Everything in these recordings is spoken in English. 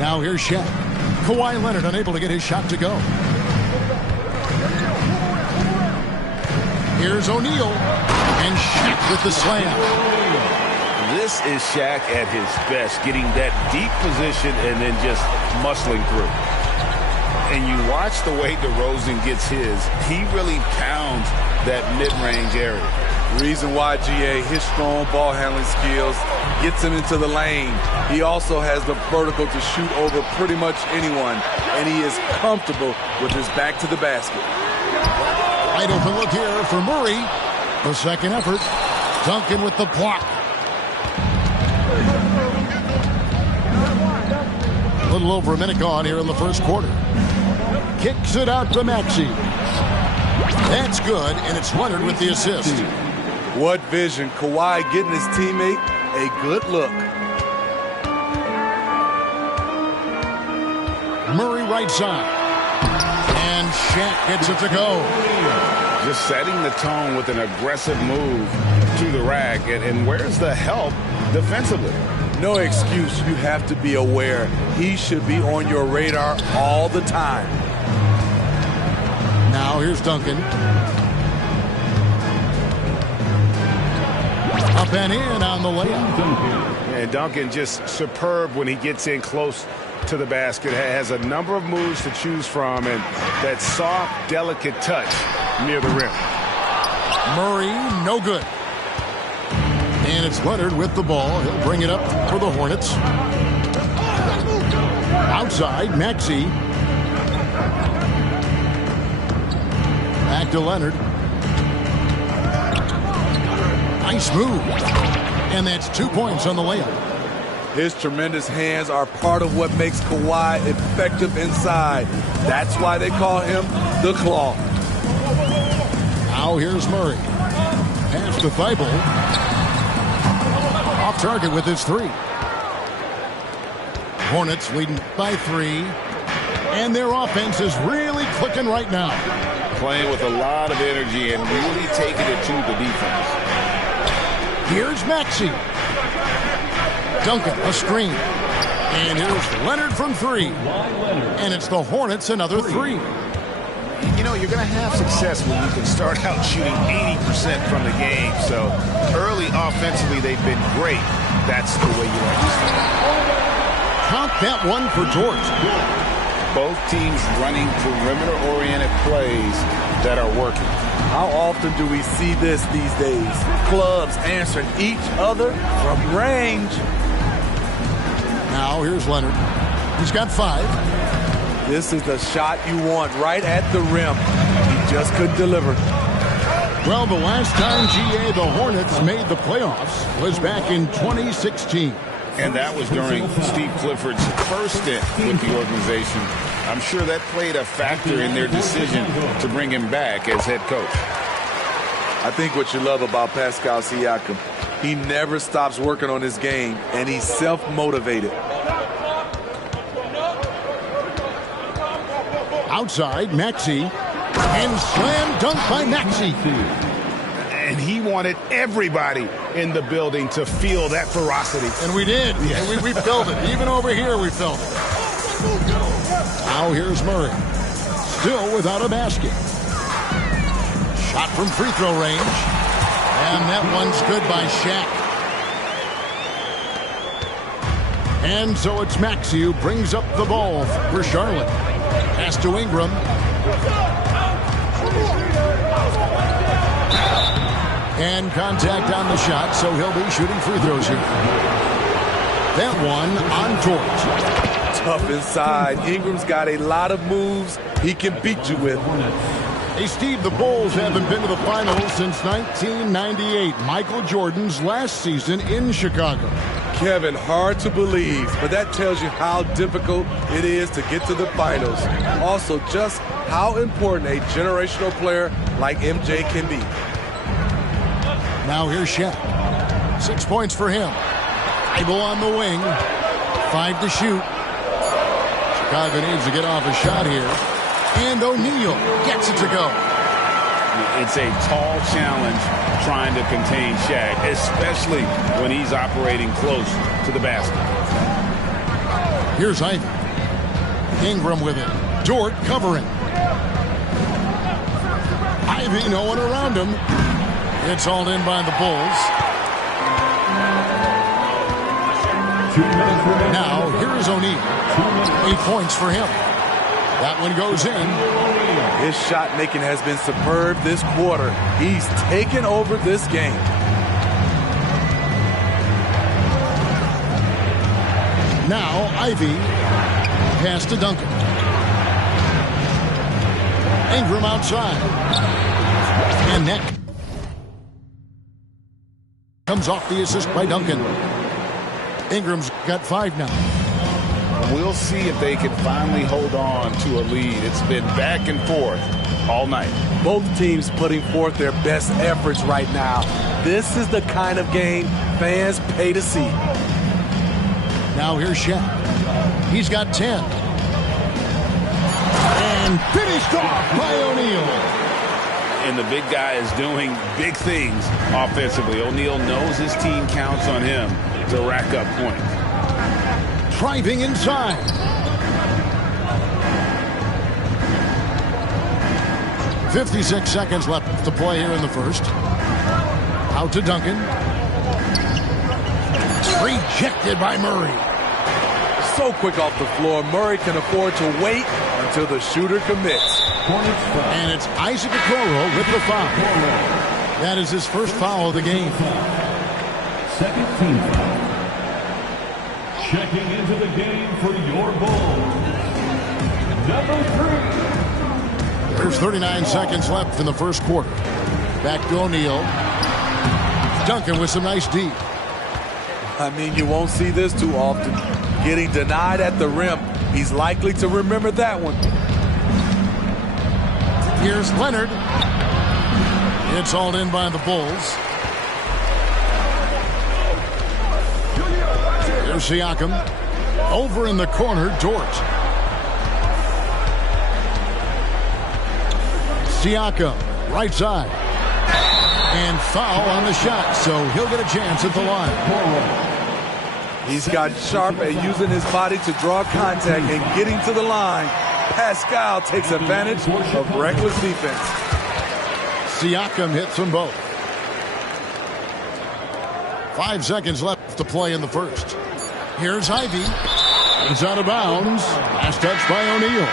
Now here's SHAQ. Kawhi Leonard unable to get his shot to go. Here's O'Neal. And SHAQ with the slam. This is SHAQ at his best, getting that deep position and then just muscling through. And you watch the way DeRozan gets his. He really pounds that mid-range area. Reason why, GA, his strong ball handling skills gets him into the lane. He also has the vertical to shoot over pretty much anyone, and he is comfortable with his back to the basket. Wide open look here for Murray. The second effort. Duncan with the block. A little over a minute gone here in the first quarter. Kicks it out to Maxey. That's good, and it's Leonard with the assist. What vision. Kawhi getting his teammate a good look. Murray right side. And SHAQ gets it to go. Just setting the tone with an aggressive move to the rack. And where's the help defensively? No excuse. You have to be aware. He should be on your radar all the time. Now here's Duncan. Up and in on the layup. And Duncan just superb when he gets in close to the basket. Has a number of moves to choose from, and that soft, delicate touch near the rim. Murray, no good. And it's Leonard with the ball. He'll bring it up for the Hornets. Outside, Maxey. Back to Leonard. Nice move. And that's 2 points on the layup. His tremendous hands are part of what makes Kawhi effective inside. That's why they call him the Claw. Now here's Murray. Pass to Thibault. Off target with his three. Hornets leading by 3. And their offense is really clicking right now. Playing with a lot of energy and really taking it to the defense. Here's Maxey. Duncan, a screen. And here's Leonard from 3. And it's the Hornets another 3. You know, you're going to have success when you can start out shooting 80% from the game. So early offensively, they've been great. That's the way you like to start. Count that one for George. Both teams running perimeter-oriented plays that are working. How often do we see this these days? Clubs answering each other from range. Now here's Leonard. He's got 5. This is the shot you want right at the rim. He just couldn't deliver. Well, the last time, GA, the Hornets made the playoffs was back in 2016. And that was during Steve Clifford's first stint with the organization. I'm sure that played a factor in their decision to bring him back as head coach. I think what you love about Pascal Siakam, he never stops working on his game, and he's self-motivated. Outside, Maxey. And slam dunk by Maxey. And he wanted everybody in the building to feel that ferocity. And we did. Yeah. And we felt it. Even over here, we felt it. Now here's Murray. Still without a basket. Shot from free throw range. And that one's good by SHAQ. And so it's Maxey who brings up the ball for Charlotte. Pass to Ingram. And contact on the shot, so he'll be shooting free throws here. That one on George. Tough inside. Ingram's got a lot of moves he can beat you with. Hey, Steve, the Bulls haven't been to the finals since 1998, Michael Jordan's last season in Chicago. Kevin, hard to believe, but that tells you how difficult it is to get to the finals. Also, just how important a generational player like MJ can be. Now here's SHAQ. 6 points for him. Thibault on the wing. 5 to shoot. Chicago needs to get off a shot here. And O'Neal gets it to go. It's a tall challenge trying to contain SHAQ, especially when he's operating close to the basket. Here's Ivy. Ingram with it. Dort covering. Ivy, no one around him. It's hauled in by the Bulls. Now, here is O'Neal. 8 points for him. That one goes in. His shot making has been superb this quarter. He's taken over this game. Now, Ivy. Pass to Duncan. Ingram outside. And Neck. Comes off the assist by Duncan. Ingram's got 5 now. We'll see if they can finally hold on to a lead. It's been back and forth all night. Both teams putting forth their best efforts right now. This is the kind of game fans pay to see. Now here's SHAQ. He's got 10. And finished off by O'Neal. And the big guy is doing big things offensively. O'Neal knows his team counts on him to rack up points. Driving inside. .56 seconds left to play here in the first. Out to Duncan. Rejected by Murray. So quick off the floor, Murray can afford to wait until the shooter commits. And it's Isaac Okoro with the foul. That is his first foul of the game. Second team foul. Checking into the game for your Bulls, number 3. There's 39 seconds left in the first quarter. Back to O'Neal. Duncan with some nice D. I mean, you won't see this too often. Getting denied at the rim. He's likely to remember that one. Here's Leonard. It's hauled in by the Bulls. Here's Siakam. Over in the corner, Dort. Siakam, right side. And foul on the shot, so he'll get a chance at the line. He's got sharp at using his body to draw contact and getting to the line. Pascal takes advantage of reckless defense. Siakam hits them both. 5 seconds left to play in the first. Here's Ivy. He's out of bounds. Last touch by O'Neal.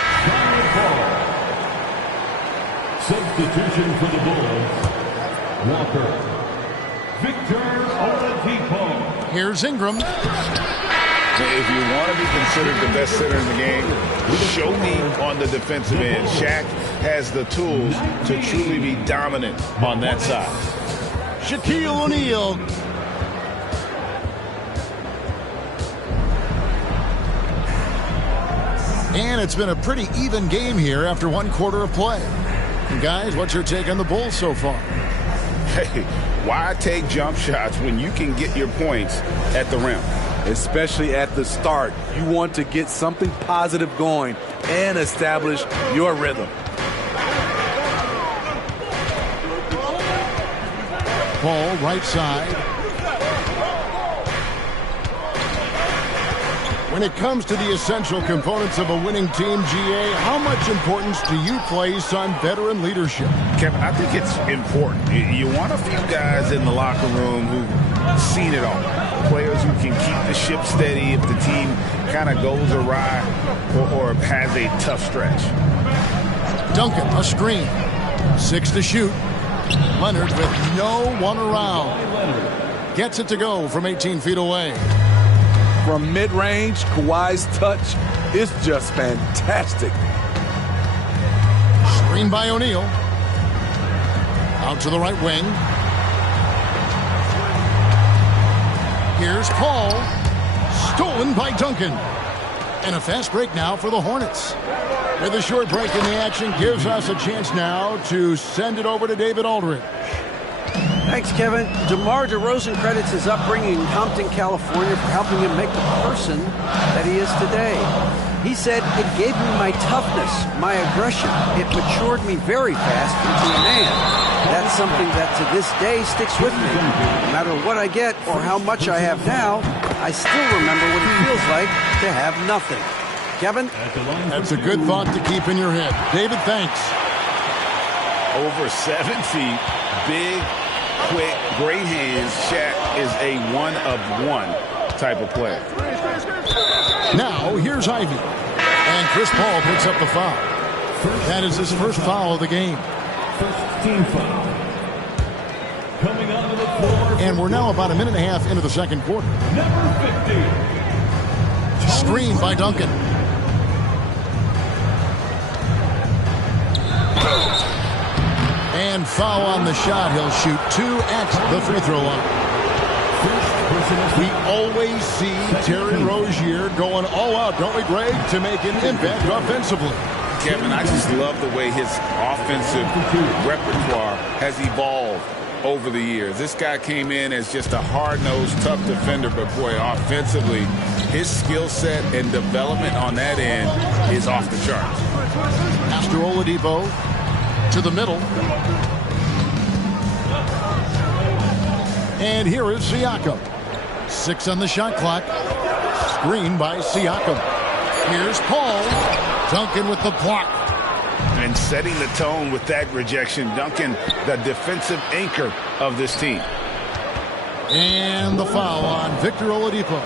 Substitution for the Bulls. Walker. Victor Oladipo. Here's Ingram. If you want to be considered the best center in the game, show me on the defensive end. SHAQ has the tools to truly be dominant on that side. Shaquille O'Neal. And it's been a pretty even game here after 1 quarter of play. And guys, what's your take on the Bulls so far? Hey, why take jump shots when you can get your points at the rim? Especially at the start. You want to get something positive going and establish your rhythm. Paul, right side. When it comes to the essential components of a winning team, GA, how much importance do you place on veteran leadership? Kevin, I think it's important. You want a few guys in the locker room who've seen it all. Players who can keep the ship steady if the team kind of goes awry or has a tough stretch. Duncan, a screen. 6 to shoot. Leonard with no one around. Gets it to go from 18 feet away. From mid-range, Kawhi's touch is just fantastic. Screen by O'Neal. Out to the right wing. Here's Paul. Stolen by Duncan. And a fast break now for the Hornets. With a short break in the action, gives us a chance now to send it over to David Aldridge. Thanks, Kevin. DeMar DeRozan credits his upbringing in Compton, California for helping him make the person that he is today. He said, "It gave me my toughness, my aggression. It matured me very fast into a man. That's something that to this day sticks with me. No matter what I get or how much I have now, I still remember what it feels like to have nothing. Kevin? That's a good thought to keep in your head. David, thanks. Over 7 feet, big, quick, great hands. Shaq is a one-of-one type of player. Now, here's Ivy. And Chris Paul picks up the foul. That is his first foul of the game. First team foul. Coming onto the floor. And we're now about a minute and a half into the second quarter. Number 50. Screen by Duncan. And foul on the shot. He'll shoot 2 at the free throw line. We always see Terry Rozier going all out, don't we, Greg, to make an impact offensively. Kevin, I just love the way his offensive repertoire has evolved over the years. This guy came in as just a hard-nosed, tough defender, but boy, offensively, his skill set and development on that end is off the charts. Master Oladipo to the middle. And here is Siakam. 6 on the shot clock. Screen by Siakam. Here's Paul. Duncan with the block. And setting the tone with that rejection. Duncan, the defensive anchor of this team. And the foul on Victor Oladipo.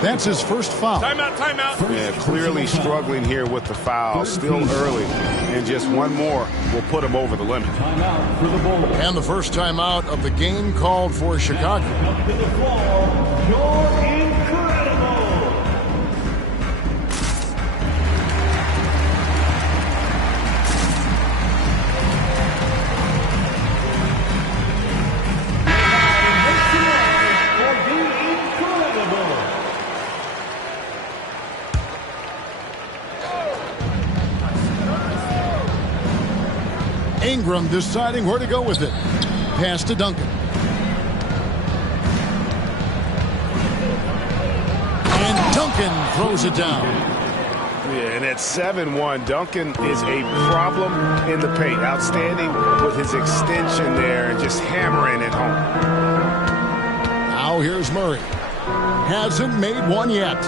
That's his first foul. Timeout, timeout. Yeah, clearly struggling here with the foul. Still early. And just one more will put him over the limit. Timeout for the Bulls. And the first timeout of the game called for Chicago. Up to the floor. You're incredible. Ingram deciding where to go with it. Pass to Duncan. And Duncan throws it down. Yeah, and at 7-1, Duncan is a problem in the paint. Outstanding with his extension there and just hammering it home. Now here's Murray. Hasn't made one yet.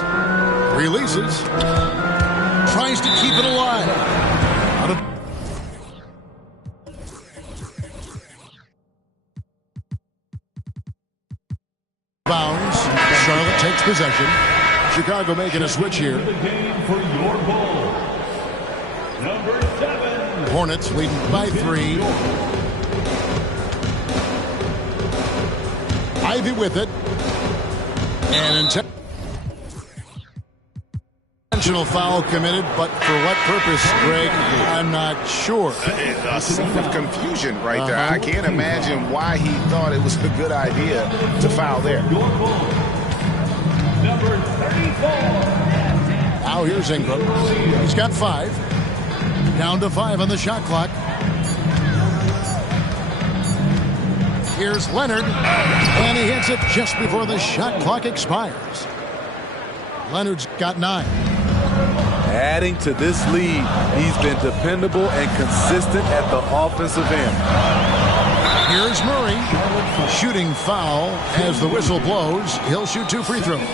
Releases. Tries to keep it alive. Out of bounds. Charlotte takes possession. Chicago making a switch here. The game for your Bulls. Number 7. Hornets leading by 3. Ivy with it. And intentional foul committed, but for what purpose, Greg? I'm not sure. A scene of confusion right there. I can't imagine why he thought it was a good idea to foul there. Your Bulls. Number 34. Now here's Ingram. He's got 5. Down to 5 on the shot clock. Here's Leonard. And he hits it just before the shot clock expires. Leonard's got 9. Adding to this lead, he's been dependable and consistent at the offensive end. Here's Murray. Shooting foul as the whistle blows. He'll shoot 2 free throws.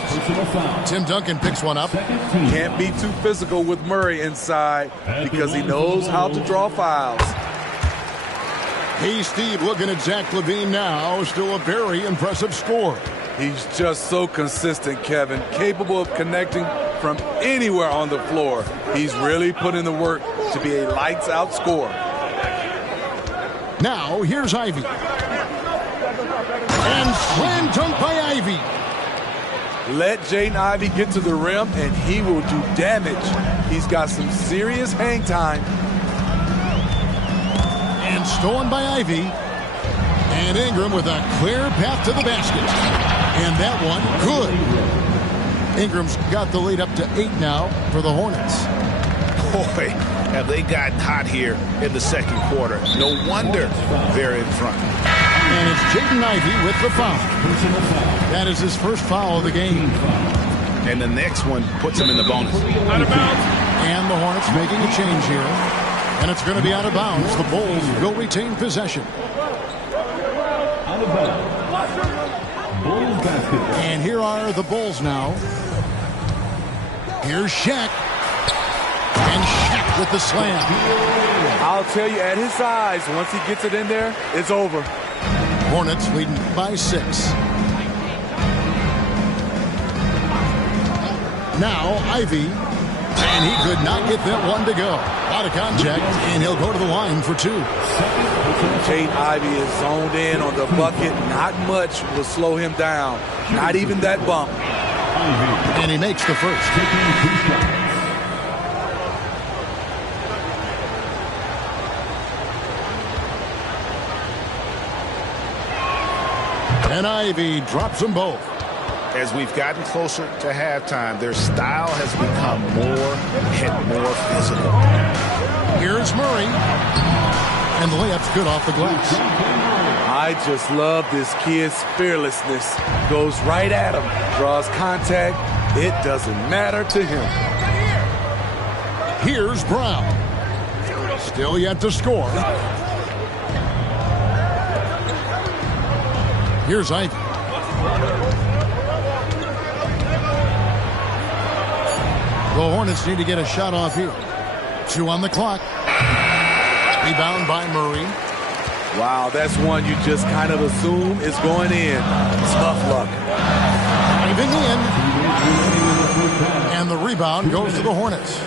Tim Duncan picks one up. Can't be too physical with Murray inside because he knows how to draw fouls. Hey, Steve, looking at Zach LaVine now. Still a very impressive score. He's just so consistent, Kevin, capable of connecting from anywhere on the floor. He's really put in the work to be a lights-out scorer. Now, here's Ivy. And slam dunk by Ivy. Let Jaden Ivey get to the rim, and he will do damage. He's got some serious hang time. And stolen by Ivy. And Ingram with a clear path to the basket. And that one, good. Ingram's got the lead up to 8 now for the Hornets. Boy, have they gotten hot here in the second quarter. No wonder they're in front. And it's Jaden Ivey with the foul. That is his first foul of the game. And the next one puts him in the bonus. Out of bounds. And the Hornets making a change here. And it's going to be out of bounds. The Bulls will retain possession. Out of bounds. Bulls basketball. And here are the Bulls now. Here's SHAQ. And SHAQ with the slam. I'll tell you, at his size, once he gets it in there, it's over. Hornets leading by 6. Now Ivy. And he could not get that one to go. Out of contact, and he'll go to the line for 2. Jaden Ivey is zoned in on the bucket. Not much will slow him down. Not even that bump. And he makes the first. And Ivy drops them both. As we've gotten closer to halftime, their style has become more and more physical. Here's Murray. And the layup's good off the glass. I just love this kid's fearlessness. Goes right at him. Draws contact. It doesn't matter to him. Here's Brown. Still yet to score. Here's Ivy. The Hornets need to get a shot off here. 2 on the clock. Rebound by Murray. Wow, that's one you just kind of assume is going in. Tough luck. Diving in. And the rebound goes to the Hornets.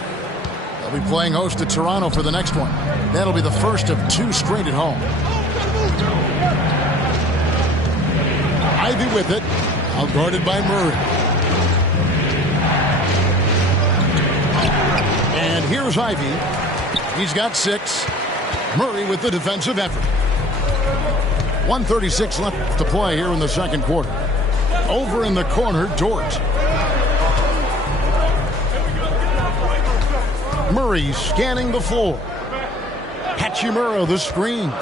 They'll be playing host to Toronto for the next one. That'll be the first of 2 straight at home. Ivy with it. Out guarded by Murray. And here's Ivy. He's got 6. Murray with the defensive effort. 1:36 left to play here in the second quarter. Over in the corner, Dort. Murray scanning the floor. Hachimura the screen.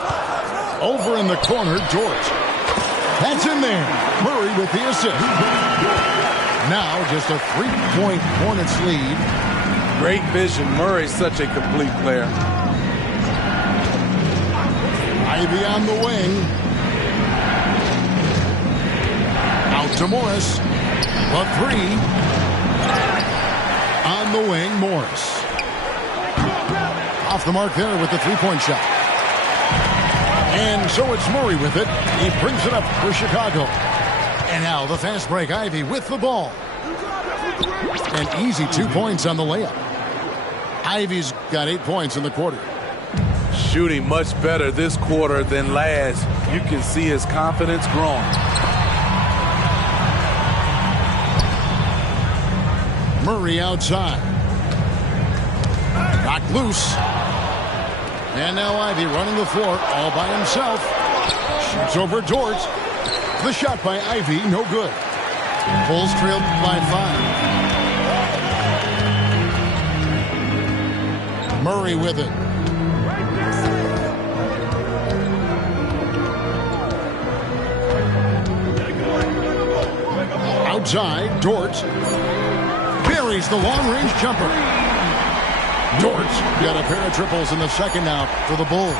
Over in the corner, Dort. That's in there. Murray with the assist. Now just a 3-point Hornets lead. Great vision. Murray's such a complete player. Ivy on the wing. Out to Morris. A 3. On the wing, Morris. Off the mark there with the 3-point shot. And so it's Murray with it. He brings it up for Chicago. And now the fast break. Ivy with the ball. An easy 2 points on the layup. Ivy's got 8 points in the quarter. Shooting much better this quarter than last. You can see his confidence growing. Murray outside. Knocked loose. And now Ivy running the floor all by himself. Shoots over Dort. The shot by Ivy, no good. Bulls trailed by 5. Murray with it. Outside, Dort buries the long-range jumper. Dort's got a pair of triples in the second now for the Bulls.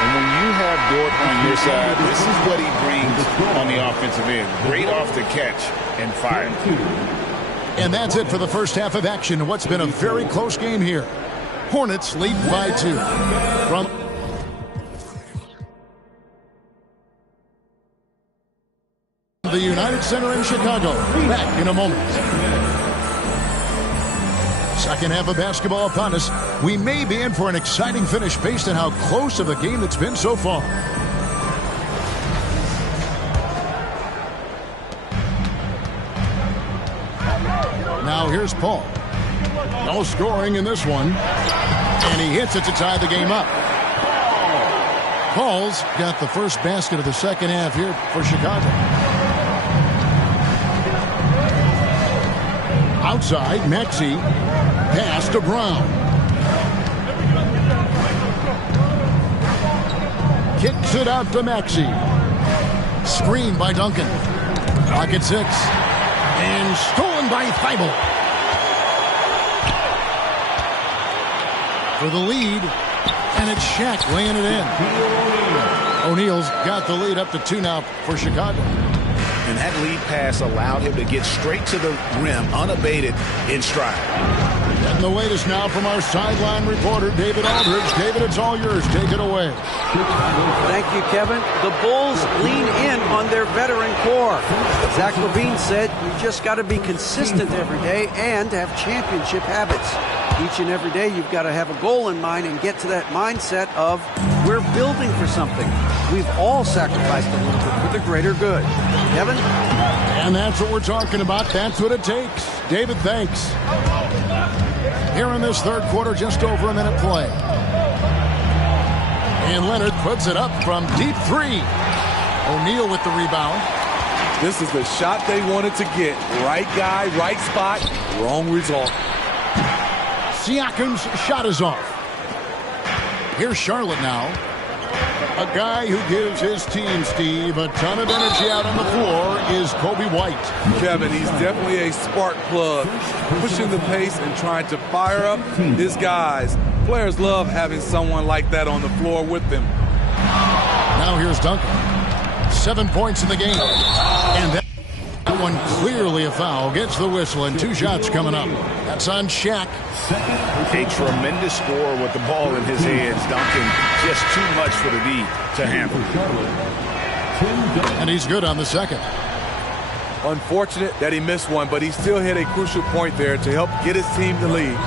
And when you have Dort on your side, this is what he brings on the offensive end. Great off the catch and fire. And that's it for the first half of action. What's been a very close game here. Hornets lead by 2. From the United Center in Chicago. Back in a moment. Second half of basketball upon us. We may be in for an exciting finish based on how close of the game it's been so far. Now here's Paul. No scoring in this one. And he hits it to tie the game up. Paul's got the first basket of the second half here for Chicago. Outside, Maxey. Pass to Brown. Kicks it out to Maxey. Screen by Duncan. Clock at 6. And stolen by Thibault. For the lead. And it's SHAQ laying it in. O'Neal's got the lead up to 2 now for Chicago. that lead pass allowed him to get straight to the rim, unabated in stride. And the latest now from our sideline reporter, David Aldridge. David, it's all yours. Take it away. Thank you, Kevin. The Bulls lean in on their veteran core. Zach LaVine said, you just got to be consistent every day and have championship habits. Each and every day, you've got to have a goal in mind and get to that mindset of, we're building for something. We've all sacrificed a little bit for the greater good. Kevin? And that's what we're talking about. That's what it takes. David, thanks. Here in this third quarter, just over a minute play. And Leonard puts it up from deep three. O'Neal with the rebound. This is the shot they wanted to get. Right guy, right spot, wrong result. Siakam's shot is off. Here's Charlotte now. A guy who gives his team, Steve, a ton of energy out on the floor is Kobe White. Kevin, he's definitely a spark plug, pushing the pace and trying to fire up his guys. Players love having someone like that on the floor with them. Now here's Duncan. 7 points in the game. And that one clearly a foul. Gets the whistle and 2 shots coming up. That's on SHAQ. A tremendous score with the ball in his hands. Duncan just too much for the D to handle. And he's good on the second. Unfortunate that he missed one, but he still hit a crucial point there to help get his team the lead.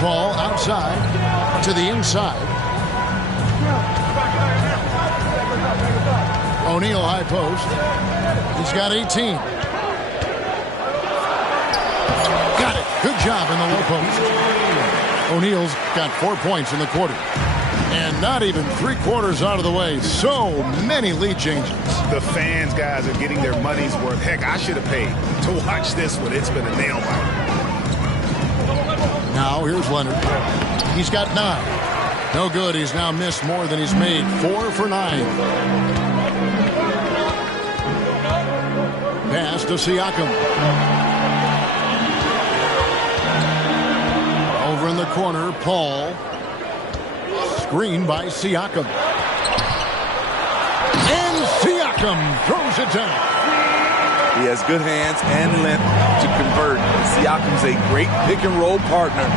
Ball outside to the inside. O'Neal high post. He's got 18. Got it. Good job in the low post. O'Neal's got 4 points in the quarter. And not even 3/4 out of the way. So many lead changes. The fans, guys, are getting their money's worth. Heck, I should have paid to watch this one. It's been a nail biter. Now here's Leonard. He's got 9. No good. He's now missed more than he's made. 4 for 9. Pass to Siakam. Over in the corner, Paul. Screen by Siakam. And Siakam throws it down. He has good hands and length to convert. Siakam's a great pick-and-roll partner.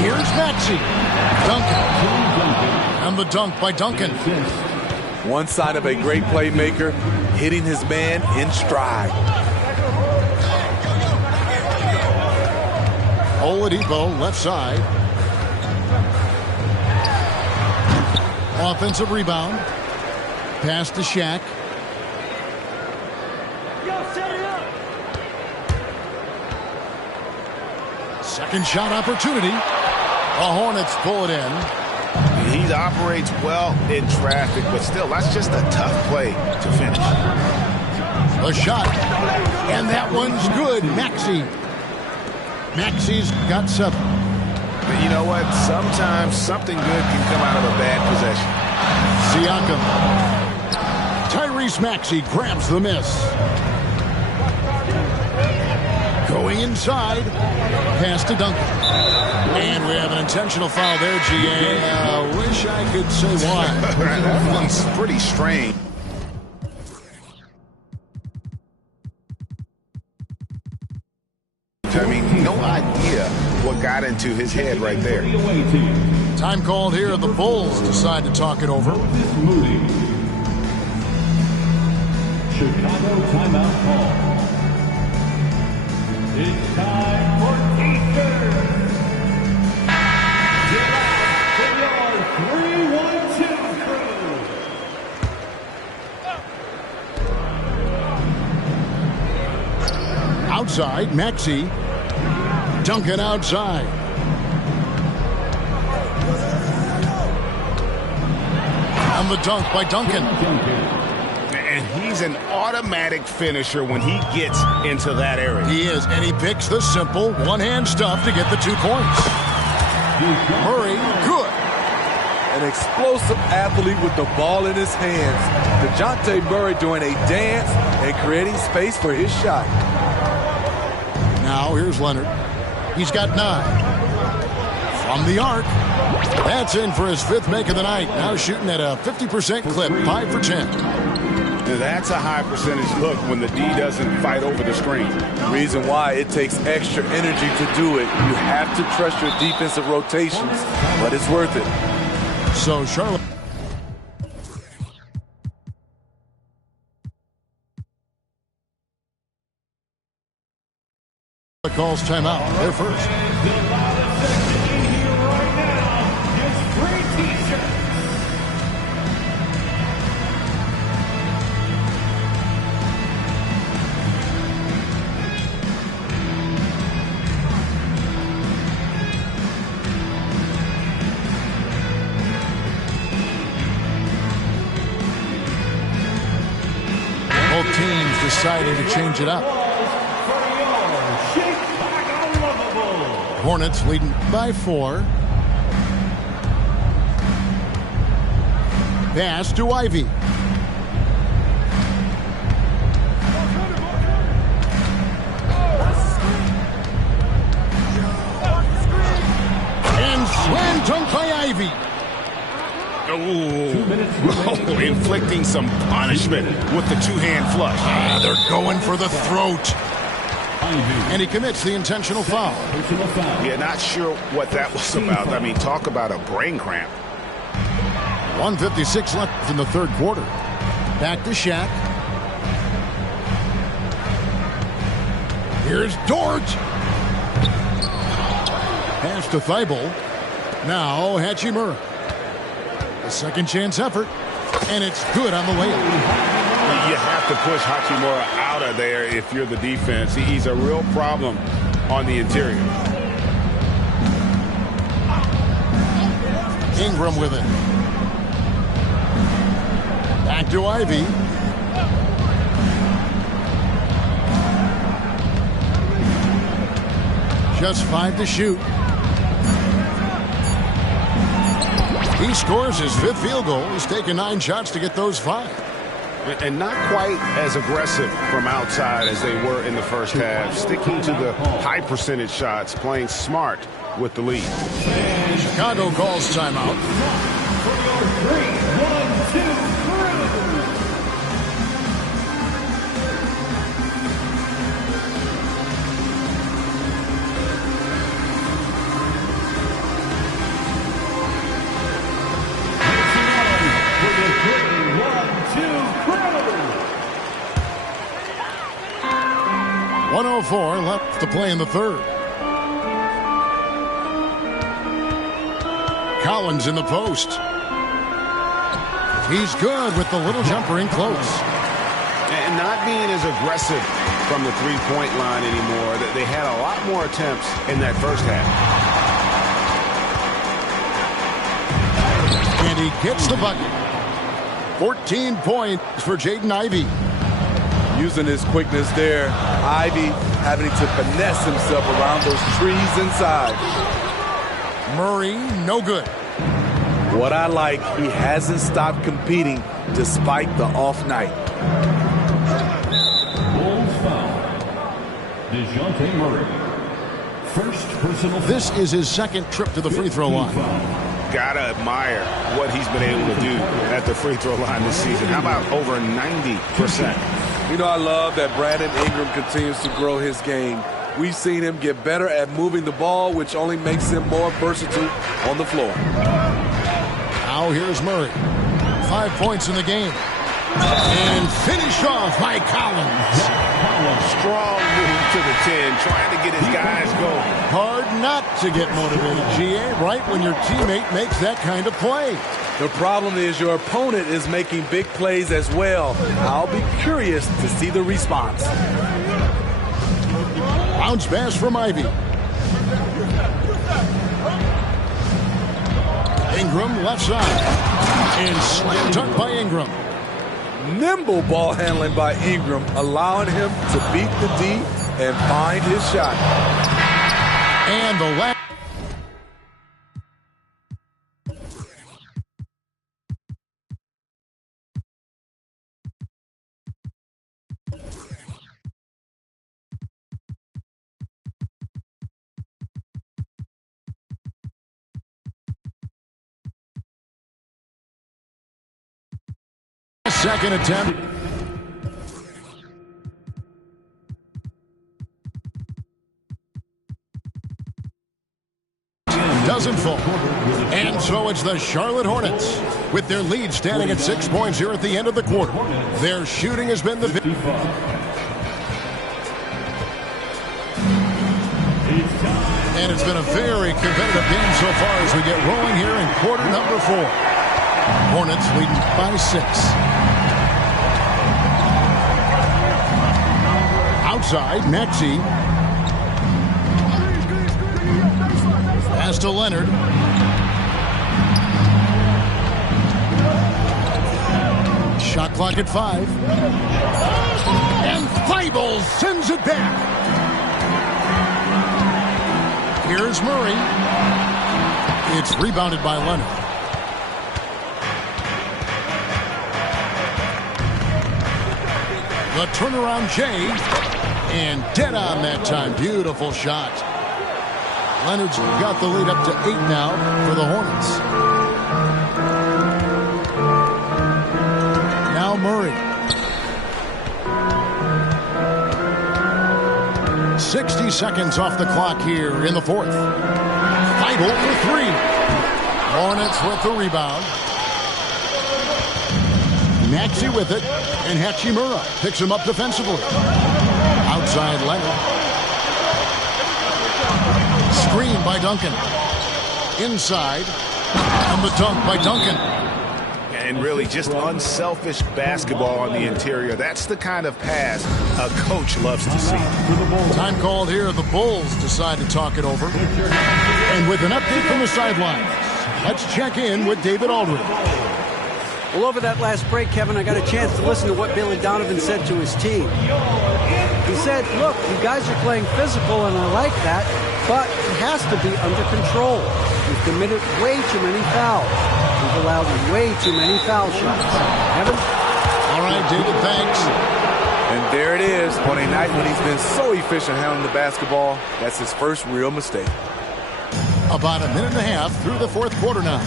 Here's Maxey. Duncan. And the dunk by Duncan. One side of a great playmaker, hitting his man in stride. Oladipo, left side. Offensive rebound. Pass to SHAQ. Second shot opportunity. The Hornets pull it in. He operates well in traffic, but still, that's just a tough play to finish. A shot. And that one's good. Maxey. Maxey's got 7. But you know what? Sometimes something good can come out of a bad possession. Siakam. Tyrese Maxey grabs the miss. Going inside. Pass to Duncan. And we have an intentional foul there, GA. Wish I could say why. That one's pretty strange. I mean, no idea what got into his head right there. Time called here. The Bulls decide to talk it over. Chicago timeout call. It's time for Eastern. For your 3-1-2 crew. Outside, Maxey. Duncan outside. And the dunk by Duncan. And he's an automatic finisher when he gets into that area. He is, and he picks the simple one-hand stuff to get the 2 points. Murray, good. An explosive athlete with the ball in his hands. DeJounte Murray doing a dance and creating space for his shot. Now here's Leonard. He's got 9. From the arc. That's in for his 5th make of the night. Now shooting at a 50% clip, 5 for 10. Now that's a high percentage look when the D doesn't fight over the screen. The reason why it takes extra energy to do it. You have to trust your defensive rotations, but it's worth it. So Charlotte calls timeout. They're first. Both teams deciding to change it up. Hornets leading by 4. Pass to Ivy. And slam dunk by Ivy. Oh, inflicting some punishment with the two-hand flush. They're going for the throat. And he commits the intentional foul. Yeah, not sure what that was about. I mean, talk about a brain cramp. 1:56 left in the 3rd quarter. Back to SHAQ. Here's Dort. Pass to Thibault. Now Hachimura. A second chance effort. And it's good on the layup. You have to push Hachimura out of there if you're the defense. He's a real problem on the interior. Ingram with it. Back to Ivy. Just 5 to shoot. He scores his 5th field goal. He's taken 9 shots to get those 5. And not quite as aggressive from outside as they were in the first half. Sticking to the high percentage shots, playing smart with the lead. Chicago calls timeout. 1:04 left to play in the 3rd. Collins in the post. He's good with the little jumper in close. And not being as aggressive from the three-point line anymore. They had a lot more attempts in that first half. And he gets the bucket. 14 points for Jaden Ivey. Using his quickness there, Ivy having to finesse himself around those trees inside. Murray, no good. What I like, he hasn't stopped competing despite the off night. Bulls foul. DeJounte Murray. First personal foul. This is his 2nd trip to the free throw line. Gotta admire what he's been able to do at the free throw line this season. How about over 90%? You know, I love that Brandon Ingram continues to grow his game. We've seen him get better at moving the ball, which only makes him more versatile on the floor. Now here's Murray. 5 points in the game. And finished off by Collins. Strong move to the 10, trying to get his guys going. Hard not to get motivated, GA, right when your teammate makes that kind of play. The problem is your opponent is making big plays as well. I'll be curious to see the response. Bounce pass from Ivy. Ingram left side. And slam dunk by Ingram. Nimble ball handling by Ingram, allowing him to beat the D and find his shot. And the last. Second attempt. Doesn't fall. And so it's the Charlotte Hornets with their lead standing at 6 points here at the end of the quarter. Their shooting has been the and it's been a very competitive game so far as we get rolling here in quarter number 4. Hornets leading by 6. Outside, Maxey. Pass to Leonard. Shot clock at 5. And Thibault sends it back. Here's Murray. It's rebounded by Leonard. The turnaround Jay. And dead on that time. Beautiful shot. Leonard's got the lead up to 8 now for the Hornets. Now Murray. 60 seconds off the clock here in the 4th. Thibault for 3. Hornets with the rebound. Maxey with it. And Hachimura picks him up defensively. Outside Leonard. Screen by Duncan. Inside. And the dunk by Duncan. And really just unselfish basketball on the interior. That's the kind of pass a coach loves to see. Time called here. The Bulls decide to talk it over. And with an update from the sidelines, let's check in with David Aldridge. Well, over that last break, Kevin, I got a chance to listen to what Billy Donovan said to his team. He said, look, you guys are playing physical, and I like that, but it has to be under control. We've committed way too many fouls. We've allowed way too many foul shots. Kevin? All right, David, thanks. And there it is. On a night when he's been so efficient handling the basketball, that's his first real mistake. About a minute and a half through the 4th quarter now.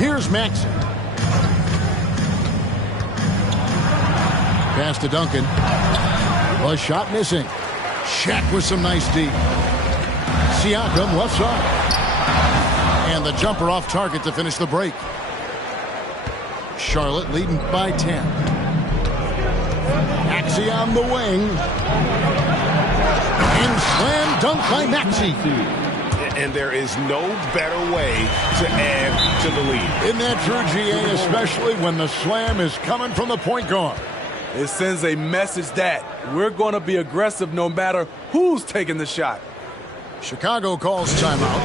Here's Maxey. Pass to Duncan. A shot missing. SHAQ with some nice deep. Siakam left side. And the jumper off target to finish the break. Charlotte leading by 10. Maxey on the wing. And slam dunk by Maxey. And there is no better way to add to the lead. Isn't that true, GA, especially when the slam is coming from the point guard? It sends a message that we're going to be aggressive no matter who's taking the shot. Chicago calls timeout.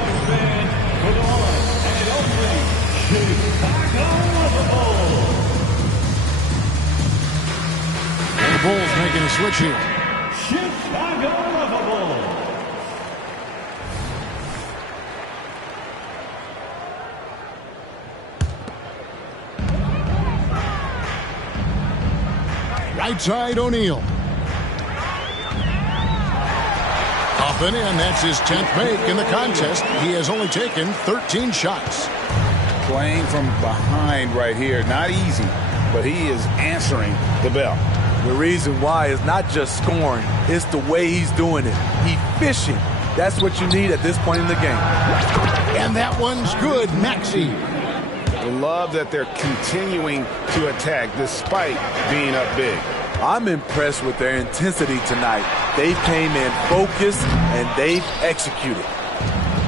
And the Bulls making a switch here. Chicago Bulls. Right side, O'Neal. Up and in. That's his 10th make in the contest. He has only taken 13 shots. Playing from behind right here. Not easy, but he is answering the bell. The reason why is not just scoring. It's the way he's doing it. Efficient. That's what you need at this point in the game. And that one's good. Maxey. I love that they're continuing to attack despite being up big. I'm impressed with their intensity tonight. They came in focused and they've executed.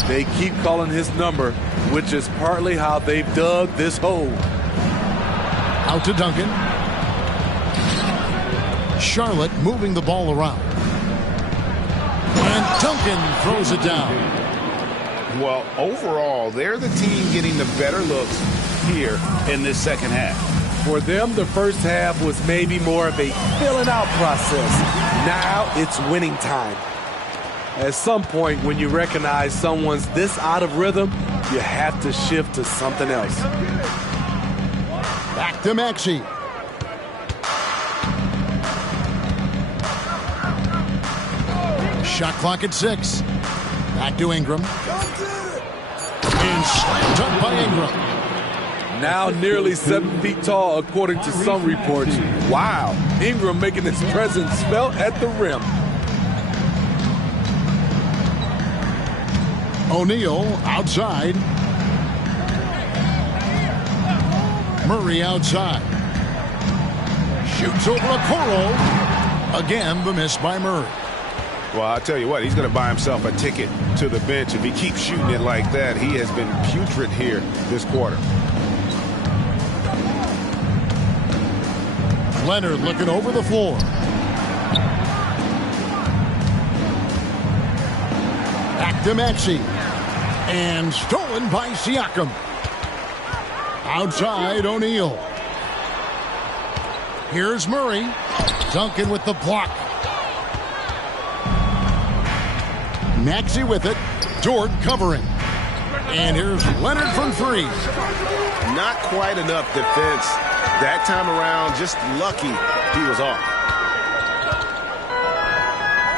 They keep calling his number, which is partly how they've dug this hole. Out to Duncan. Charlotte moving the ball around. And Duncan throws it down. Well, overall, they're the team getting the better looks here in this second half. For them, the first half was maybe more of a filling out process. Now it's winning time. At some point, when you recognize someone's this out of rhythm, you have to shift to something else. Back to Maxey. Shot clock at 6. Back to Ingram. And slam dunk by Ingram. Now nearly 7 feet tall, according to some reports. Wow, Ingram making his presence felt at the rim. O'Neal outside. Murray outside. Shoots over Okoro. Again, the miss by Murray. Well, I'll tell you what, he's going to buy himself a ticket to the bench. If he keeps shooting it like that, he has been putrid here this quarter. Leonard looking over the floor. Back to Maxey. And stolen by Siakam. Outside, O'Neal. Here's Murray. Duncan with the block. Maxey with it. Dort covering. And here's Leonard from three. Not quite enough defense that time around. Just lucky he was off.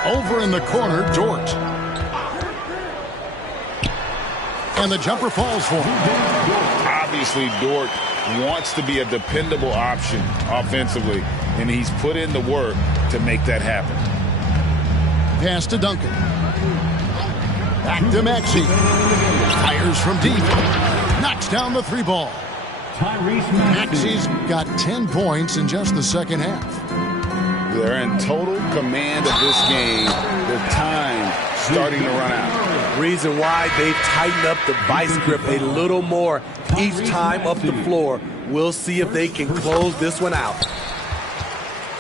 Over in the corner, Dort. And the jumper falls for him. Obviously, Dort wants to be a dependable option offensively, and he's put in the work to make that happen. Pass to Duncan. Back to Maxey. Fires from deep. Knocks down the three ball. Maxey's got 10 points in just the second half. They're in total command of this game. Their time starting to run out. Reason why they've tightened up the vice grip a little more each time up the floor. We'll see if they can close this one out.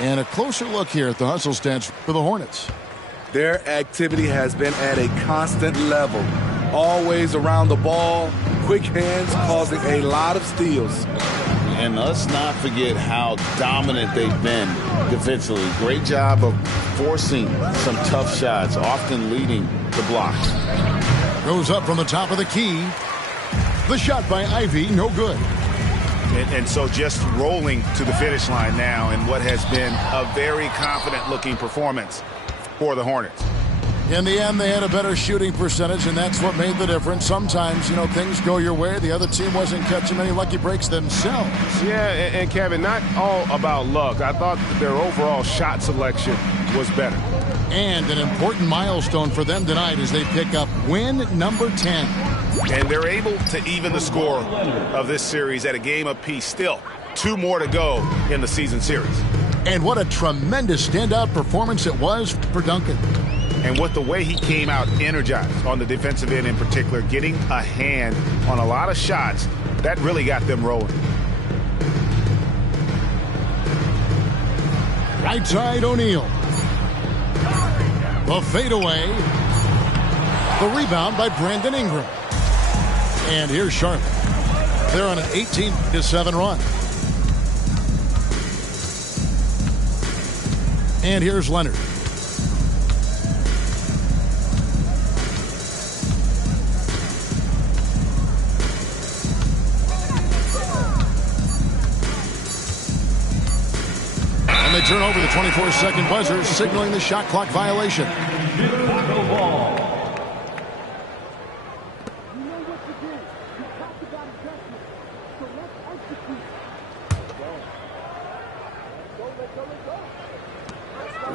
And a closer look here at the hustle stats for the Hornets. Their activity has been at a constant level. Always around the ball, quick hands causing a lot of steals. And let's not forget how dominant they've been defensively. Great job of forcing some tough shots, often leading to blocks. Goes up from the top of the key. The shot by Ivy, no good. And so just rolling to the finish line now in what has been a very confident-looking performance for the Hornets. In the end, they had a better shooting percentage, and that's what made the difference. Sometimes, things go your way. The other team wasn't catching many lucky breaks themselves. Yeah, and Kevin, not all about luck. I thought their overall shot selection was better. And an important milestone for them tonight as they pick up win number 10. And they're able to even the score of this series at a game apiece. Still, 2 more to go in the season series. And what a tremendous standout performance it was for Duncan. And with the way he came out energized on the defensive end in particular, getting a hand on a lot of shots, that really got them rolling. Right side, O'Neal. The fadeaway. The rebound by Brandon Ingram. And here's Charlotte. They're on an 18-7 run. And here's Leonard. And they turn over the 24-second buzzer, signaling the shot clock violation.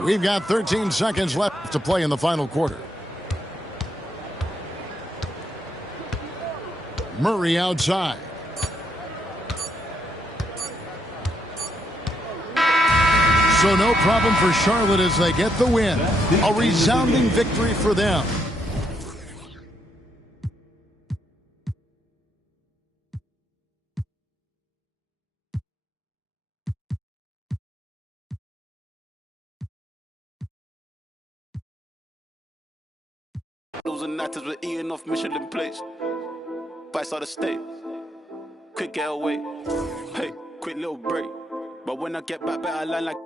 We've got 13 seconds left to play in the final quarter. Murray outside. So no problem for Charlotte as they get the win. A resounding victory for them. Losing nights we're eating off Michelin plates. Bites out of state. Quick getaway. Hey, quick little break. But when I get back, better line like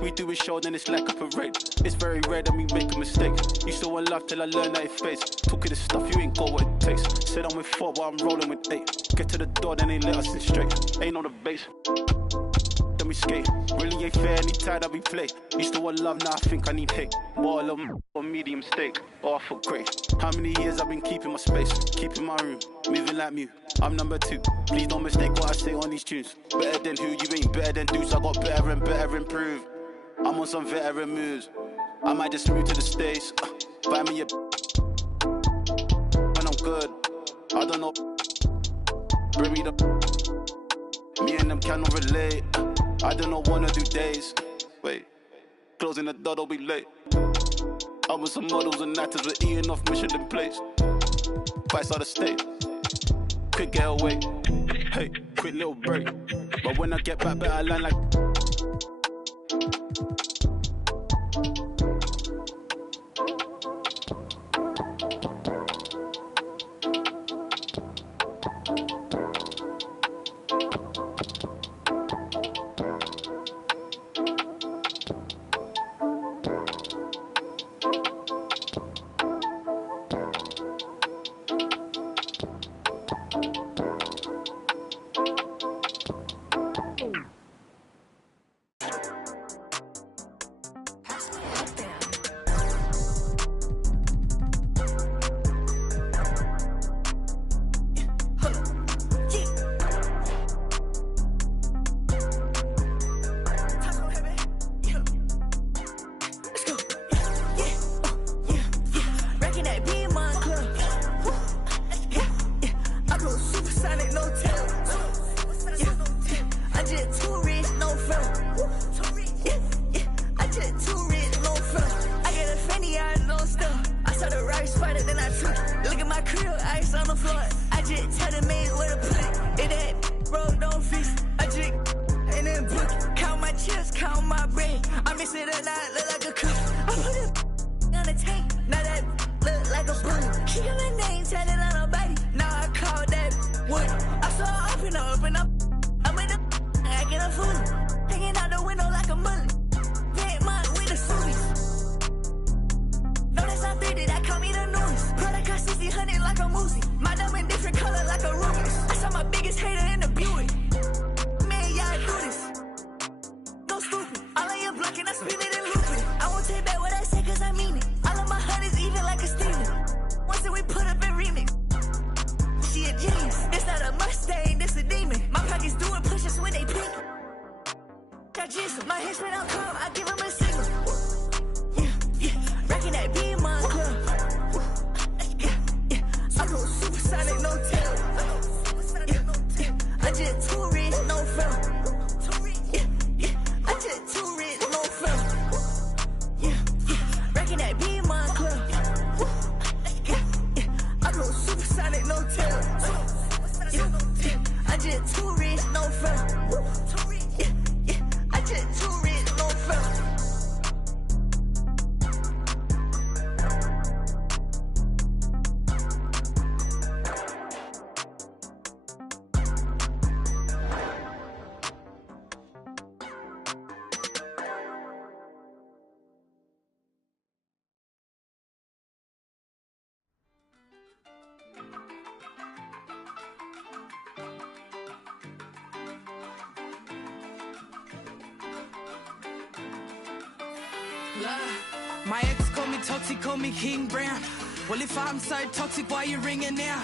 we do a show, then it's like a parade. It's very rare that we make a mistake. Used to want love till I learned that it fades. Talking this stuff, you ain't got what it takes. Said I'm with 4, but I'm rolling with 8. Get to the door, then they let us in straight. Ain't on the base. Then me skate. Really ain't fair, any tired I be play. Used to want love, now I think I need hate. More love or medium steak, or I feel great. How many years I've been keeping my space, keeping my room, moving like Mew. I'm number 2. Please don't mistake what I say on these tunes. Better than who, you ain't better than Deuce. I got better and better improved. I'm on some veteran moves. I might just move to the States. Buy me a when I'm good. I don't know. Bring me the. Me and them cannot relate. I don't know, wanna do days. Wait, closing the door, don't be late. I was some models and actors, we're eating off Michelin plates. Bites out of state. Quick getaway. Hey, quick little break. But when I get back, better line like. My ex call me toxic, call me King Brown. Well, if I'm so toxic, why you ringing now?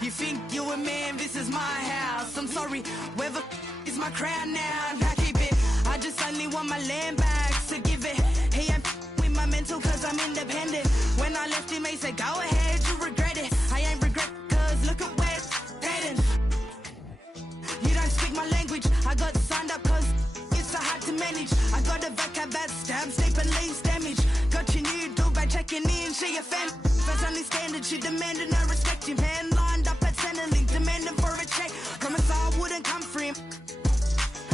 You think you a man, this is my house. I'm sorry, where the is my crown now? I keep it, I just only want my land back, so give it. He ain't with my mental cause I'm independent. When I left him, he said, go ahead, you regret it. I ain't regret cause look at where it's heading. You don't speak my language, I got signed up cause it's so hard to manage. I got a vocab that stabs deep and leaves damage. Got your new door by checking in, she a fan. That's only standard, she demanded I respect him. Hand lined up at Centrelink, demanding for a check. Promise I wouldn't come for him.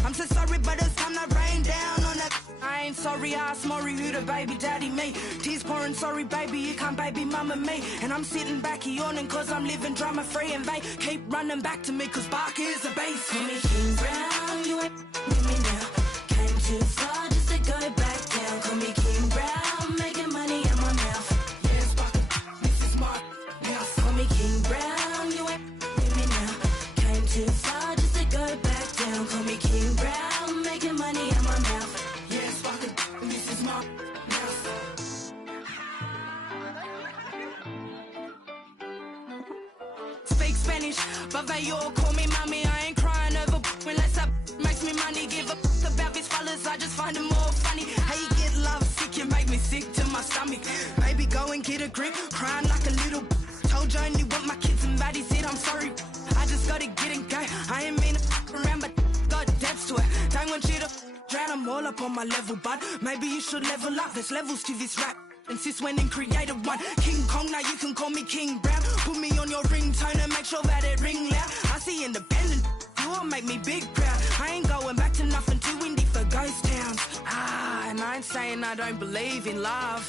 I'm so sorry, but it's time to rain down on that. I ain't sorry, ass Maury, who the baby daddy me. Tears pouring, sorry baby, you can't baby mama me. And I'm sitting back yawning cause I'm living drama free. And they keep running back to me cause Bark is a base. Call me King Brown, you ain't with me now. Came too far just to go back down. Call me King Brown, making money in my mouth. Yes, Bark, this is my house. Call me King Brown, you ain't with me now. Came too far just to go back down. Call me King Brown, making money But they all call me mommy, I ain't crying over unless that makes me money. Give a about these fellas, I just find them more funny. How you get love sick, you make me sick to my stomach. Baby, go and get a grip, crying like a little told you I only want my kids and baddies said I'm sorry. I just gotta get and go. I ain't mean to around, but got depths to it. Don't want you to drown them all up on my level, bud. Maybe you should level up, there's levels to this rap. And sis went and created one. King Kong, now you can call me King Brown. Put me on your ringtone and make sure that it ring loud. I see independent, you all make me big proud. I ain't going back to nothing too windy for ghost towns. And I ain't saying I don't believe in love.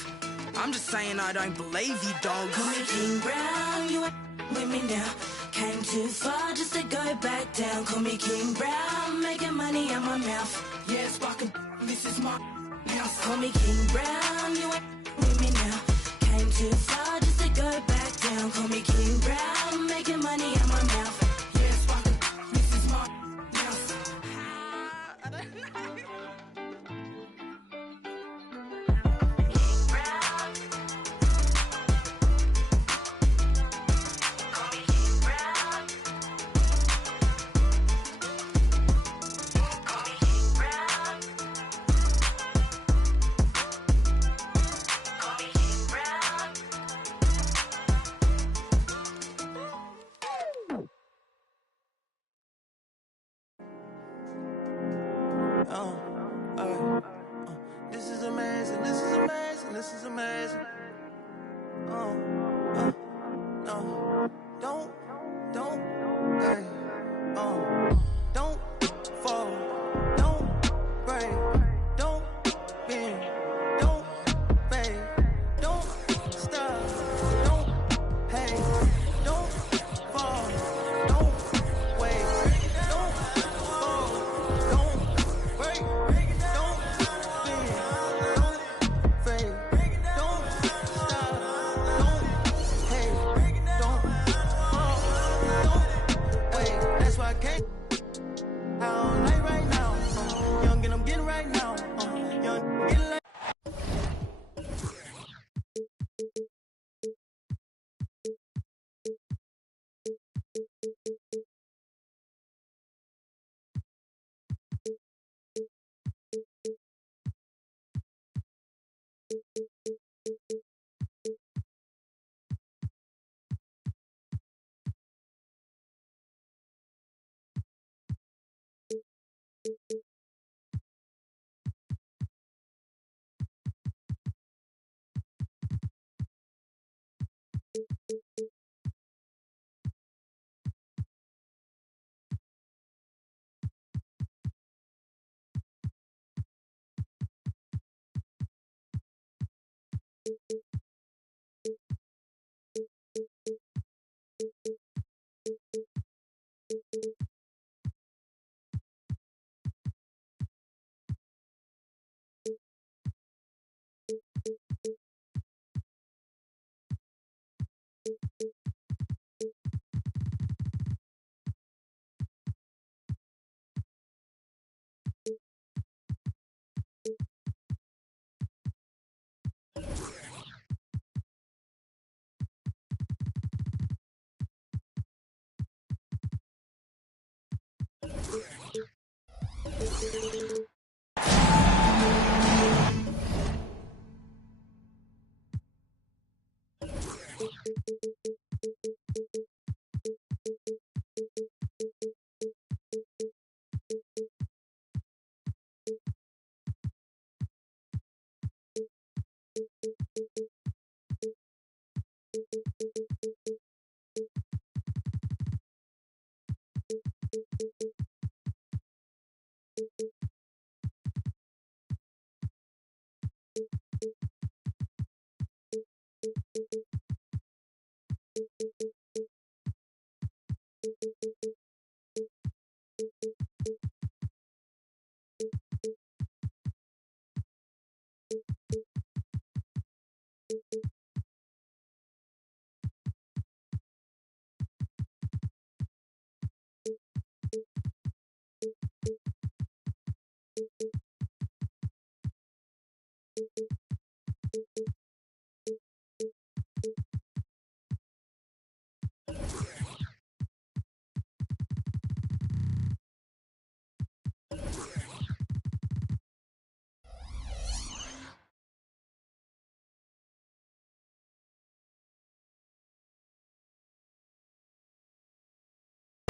I'm just saying I don't believe you, dog. Call me King Brown, you ain't with me now. Came too far just to go back down. Call me King Brown, making money out my mouth. Yeah, sparking, this is my house. Call me King Brown, you ain't with me now. Came too far just to go back down. Call me King Brown, making money out my mouth. Yeah, sparking, this is my house. I don't know. King Brown. Call me King Brown. Call me King Brown. Call me King Brown. This is amazing, this is amazing, this is amazing. No, don't, hey, don't fall, don't break, don't bend, don't fade, don't stop, don't hate, don't fall, don't wait, don't fall, don't break, don't bend, don't fade, don't stop, don't hate, don't fall, don't wait. That's why I can't all night right now. Young and I'm getting right now. Young getting like.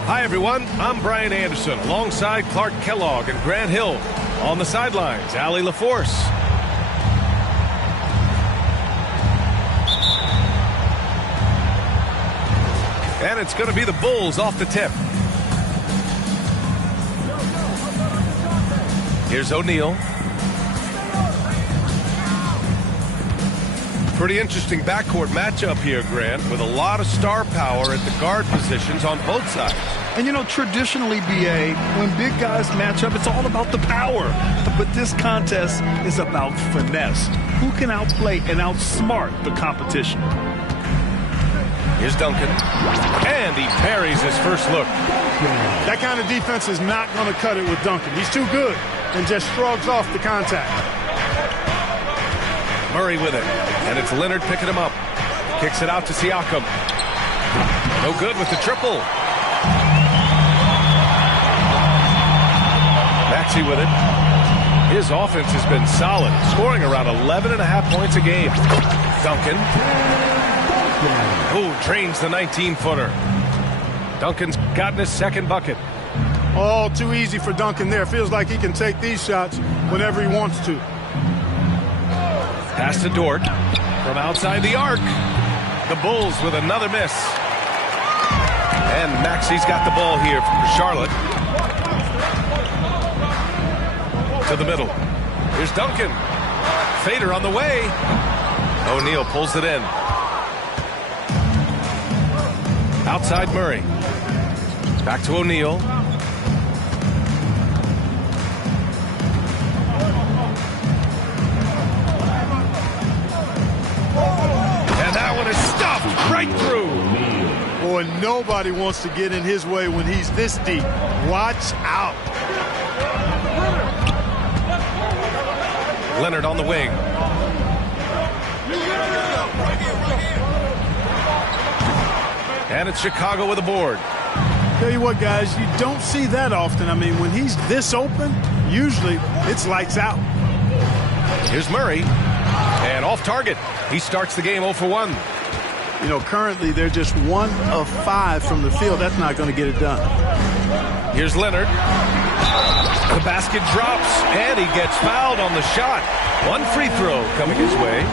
Hi, everyone. I'm Brian Anderson alongside Clark Kellogg and Grant Hill. On the sidelines, Allie LaForce. And it's going to be the Bulls off the tip. Here's O'Neal. Pretty interesting backcourt matchup here, Grant, with a lot of star power at the guard positions on both sides. And, you know, traditionally, B.A., when big guys match up, it's all about the power. But this contest is about finesse. Who can outplay and outsmart the competition? Here's Duncan. And he parries his first look. That kind of defense is not going to cut it with Duncan. He's too good and just shrugs off the contact. Murray with it. And it's Leonard picking him up. Kicks it out to Siakam. No good with the triple. Maxey with it. His offense has been solid, scoring around 11.5 points a game. Duncan. Oh, drains the 19-footer. Duncan's gotten his second bucket. Oh, too easy for Duncan there. Feels like he can take these shots whenever he wants to. Pass to Dort from outside the arc. The Bulls with another miss. And Maxey's got the ball here for Charlotte. To the middle. Here's Duncan. Fader on the way. O'Neal pulls it in. Outside Murray. Back to O'Neal. And that one is stuffed right through. Boy, nobody wants to get in his way when he's this deep. Watch out. Leonard on the wing. And it's Chicago with a board. Tell you what, guys, you don't see that often. I mean, when he's this open, usually it's lights out. Here's Murray. And off target. He starts the game 0 for 1. You know, currently they're just 1 of 5 from the field. That's not going to get it done. Here's Leonard. The basket drops, and he gets fouled on the shot. One free throw coming his way.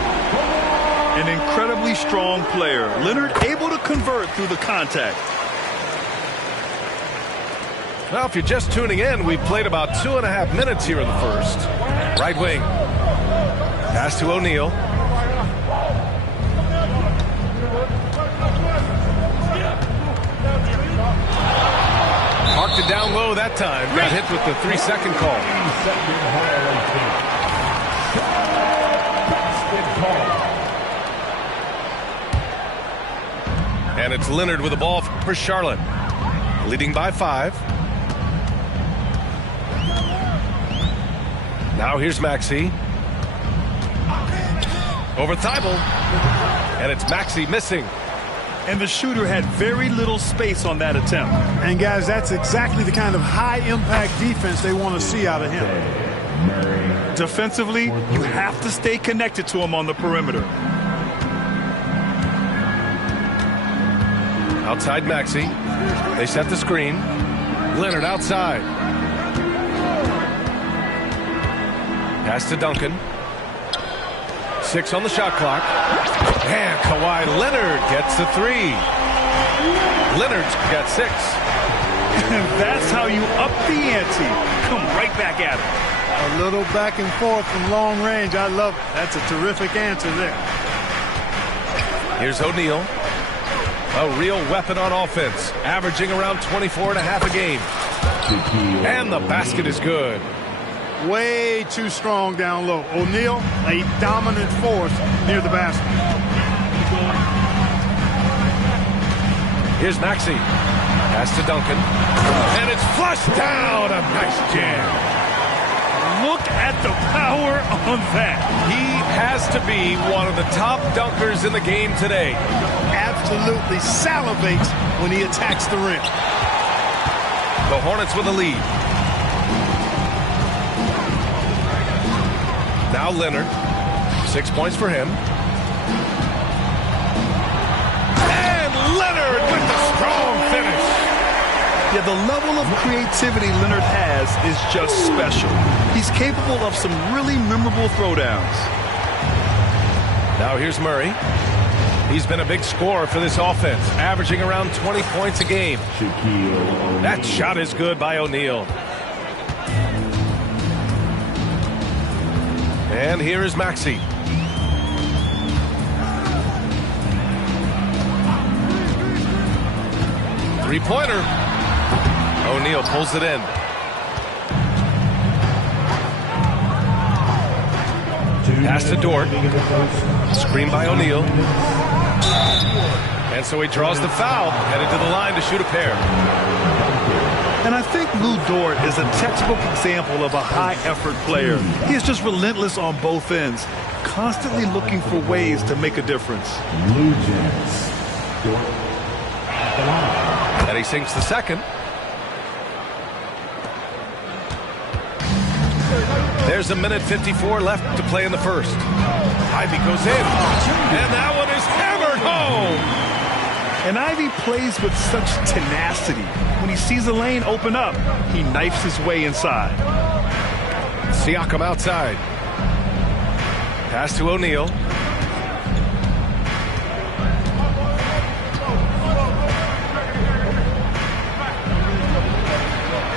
An incredibly strong player. Leonard able to convert through the contact. Well, if you're just tuning in, we've played about 2.5 minutes here in the first. Right wing. Pass to O'Neal. Marked it down low that time. Got hit with the 3-second call. And it's Leonard with the ball for Charlotte. Leading by 5. Now here's Maxey. Over Thibault. And it's Maxey missing. And the shooter had very little space on that attempt. And, guys, that's exactly the kind of high-impact defense they want to see out of him. Defensively, you have to stay connected to him on the perimeter. Outside Maxey. They set the screen. Leonard outside. Pass to Duncan. 6 on the shot clock. And Kawhi Leonard gets the 3. Leonard's got 6. And that's how you up the ante. Come right back at it. A little back and forth from long range. I love it. That's a terrific answer there. Here's O'Neal. A real weapon on offense. Averaging around 24.5 a game. And the basket is good. Way too strong down low. O'Neal, a dominant force near the basket. Here's Maxey. Pass to Duncan. And it's flushed down. A nice jam. Look at the power on that. He has to be one of the top dunkers in the game today. Absolutely salivates when he attacks the rim. The Hornets with a lead. Now Leonard. 6 points for him. And Leonard with the strong finish. Yeah, the level of creativity Leonard has is just special. He's capable of some really memorable throwdowns. Now here's Murray. He's been a big scorer for this offense, averaging around 20 points a game. That shot is good by O'Neal. And here is Maxey. Three-pointer. O'Neal pulls it in. Pass to Dort. Screen by O'Neal. And so he draws the foul, headed to the line to shoot a pair. And I think Lou Dort is a textbook example of a high-effort player. He is just relentless on both ends, constantly looking for ways to make a difference. Blue Jays. Dort at the line. And he sinks the second. There's a minute 54 left to play in the first. Ivy goes in, and that one is hammered home. And Ivy plays with such tenacity. When he sees a lane open up, he knifes his way inside. Siakam outside. Pass to O'Neal.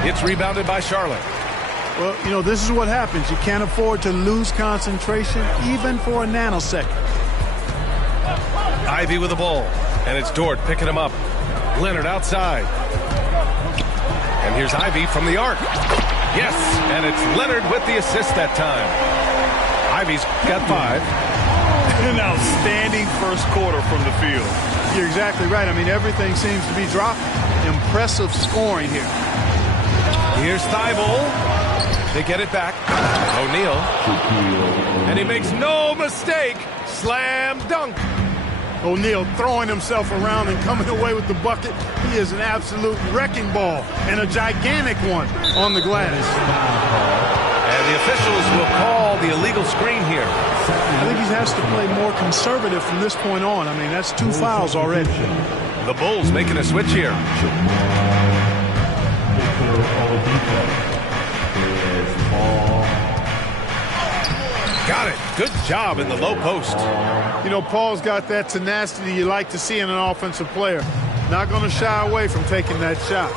It's rebounded by Charlotte. Well, you know, this is what happens. You can't afford to lose concentration even for a nanosecond. Ivy with the ball. And it's Dort picking him up. Leonard outside. And here's Ivy from the arc. Yes, and it's Leonard with the assist that time. Ivy's got 5. An outstanding first quarter from the field. You're exactly right. I mean, everything seems to be dropping. Impressive scoring here. Here's Thibault. They get it back. O'Neal. And he makes no mistake. Slam dunk. O'Neal throwing himself around and coming away with the bucket. He is an absolute wrecking ball, and a gigantic one on the glass. And the officials will call the illegal screen here. I think he has to play more conservative from this point on. I mean, that's 2 fouls already. The Bulls making a switch here. Got it. Good job in the low post. You know, Paul's got that tenacity you like to see in an offensive player. Not going to shy away from taking that shot.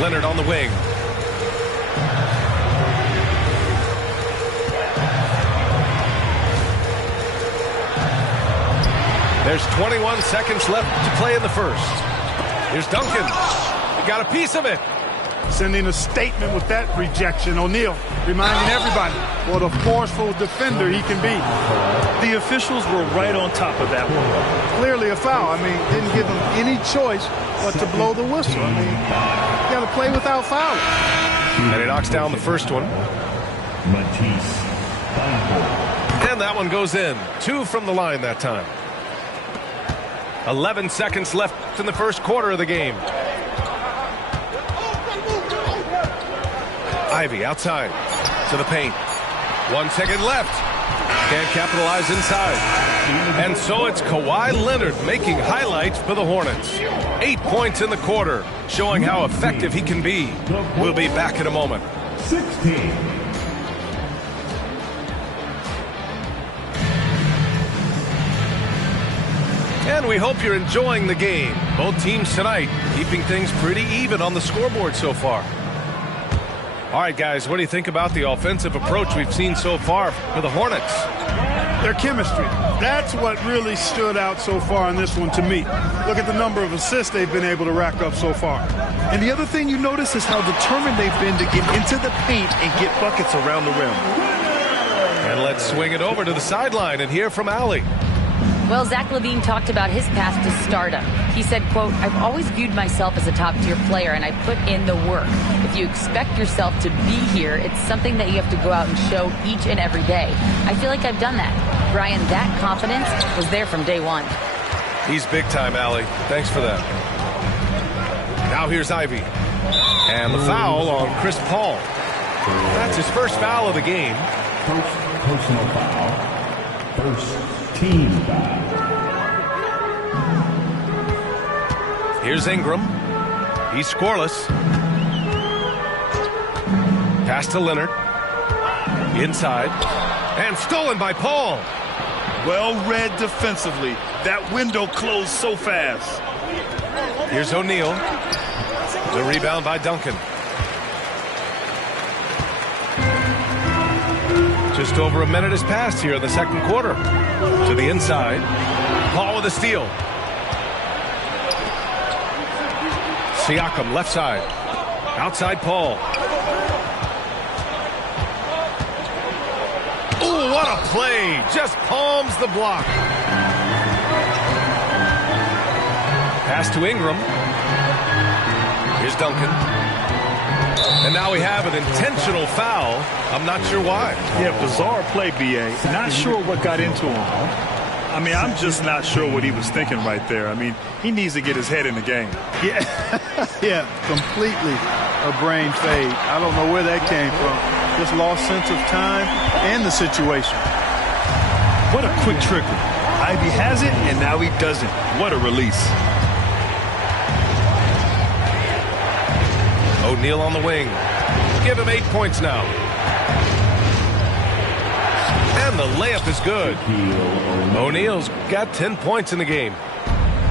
Leonard on the wing. There's 21 seconds left to play in the first. Here's Duncan. He got a piece of it. Sending a statement with that rejection. O'Neal reminding everybody what a forceful defender he can be. The officials were right on top of that one. Clearly a foul. I mean, didn't give him any choice but to blow the whistle. I mean, you got to play without fouling. And he knocks down the first one. And that one goes in. 2 from the line that time. 11 seconds left in the first quarter of the game. Ivy outside to the paint. 1 second left. Can't capitalize inside. And so it's Kawhi Leonard making highlights for the Hornets. 8 points in the quarter, showing how effective he can be. We'll be back in a moment. 16. And we hope you're enjoying the game. Both teams tonight keeping things pretty even on the scoreboard so far. All right, guys, what do you think about the offensive approach we've seen so far for the Hornets? Their chemistry. That's what really stood out so far in this one to me. Look at the number of assists they've been able to rack up so far. And the other thing you notice is how determined they've been to get into the paint and get buckets around the rim. And let's swing it over to the sideline and hear from Allie. Well, Zach LaVine talked about his path to stardom. He said, quote, "I've always viewed myself as a top-tier player, and I put in the work. If you expect yourself to be here, it's something that you have to go out and show each and every day. I feel like I've done that." Brian, that confidence was there from day one. He's big time, Allie. Thanks for that. Now here's Ivy. And the foul on Chris Paul. That's his first foul of the game. First personal foul. First team foul. Here's Ingram. He's scoreless. Pass to Leonard. Inside. And stolen by Paul. Well read defensively. That window closed so fast. Here's O'Neal. The rebound by Duncan. Just over a minute has passed here in the second quarter. To the inside. Paul with a steal. Siakam left side. Outside Paul. Oh, what a play. Just palms the block. Pass to Ingram. Here's Duncan. And now we have an intentional foul. I'm not sure why. Yeah, bizarre play, B.A. Not sure what got into him. I mean, I'm just not sure what he was thinking right there. I mean, he needs to get his head in the game. Yeah, yeah, completely a brain fade. I don't know where that came from. Just lost sense of time and the situation. What a quick trigger. Ivy has it, and now he doesn't. What a release. O'Neal on the wing. Give him 8 points now. And the layup is good. O'Neal's got 10 points in the game.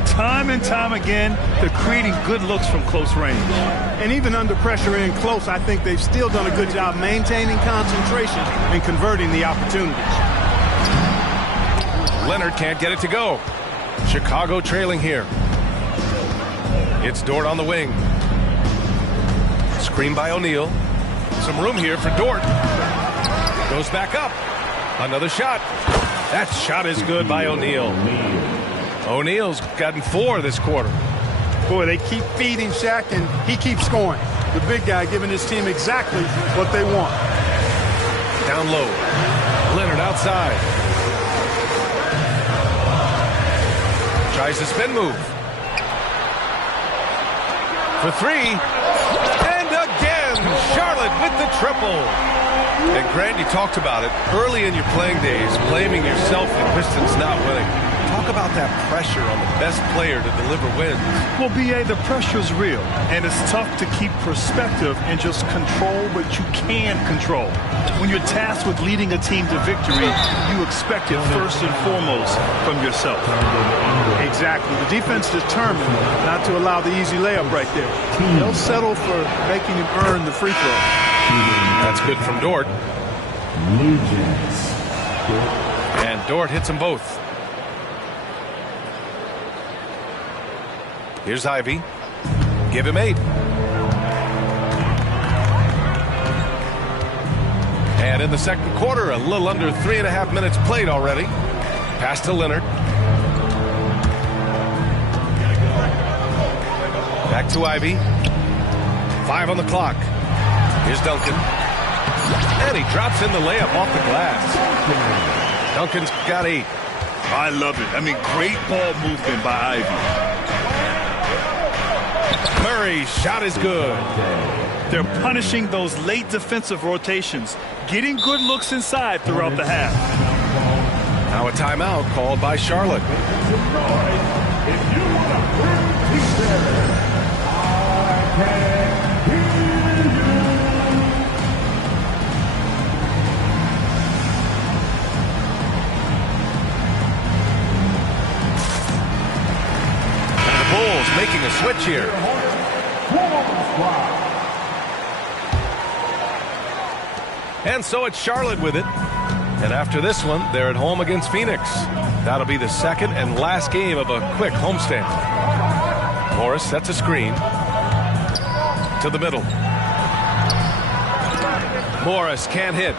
Time and time again, they're creating good looks from close range. And even under pressure in close, I think they've still done a good job maintaining concentration and converting the opportunities. Leonard can't get it to go. Chicago trailing here. It's Dort on the wing. Screen by O'Neal. Some room here for Dort. Goes back up. Another shot. That shot is good by O'Neal. O'Neal's gotten 4 this quarter. Boy, they keep feeding Shaq, and he keeps scoring. The big guy giving his team exactly what they want. Down low. Leonard outside. Tries the spin move. For 3. And again, Charlotte with the triple. And Grant, you talked about it early in your playing days, blaming yourself for the Pistons not winning. Talk about that pressure on the best player to deliver wins. Well, B.A., the pressure is real, and it's tough to keep perspective and just control what you can control. When you're tasked with leading a team to victory, you expect it first and foremost from yourself. Exactly. The defense determined not to allow the easy layup right there. They'll settle for making him earn the free throw. That's good from Dort. And Dort hits them both. Here's Ivy. Give him 8. And in the second quarter, a little under 3.5 minutes played already. Pass to Leonard. Back to Ivy. 5 on the clock. Here's Duncan. And he drops in the layup off the glass. Duncan's got 8. I love it. I mean, great ball movement by Ivy. Murray's shot is good. They're punishing those late defensive rotations, getting good looks inside throughout the half. Now a timeout called by Charlotte. Bulls making a switch here. And so it's Charlotte with it. And after this one, they're at home against Phoenix. That'll be the second and last game of a quick homestand. Morris sets a screen. To the middle. Morris can't hit.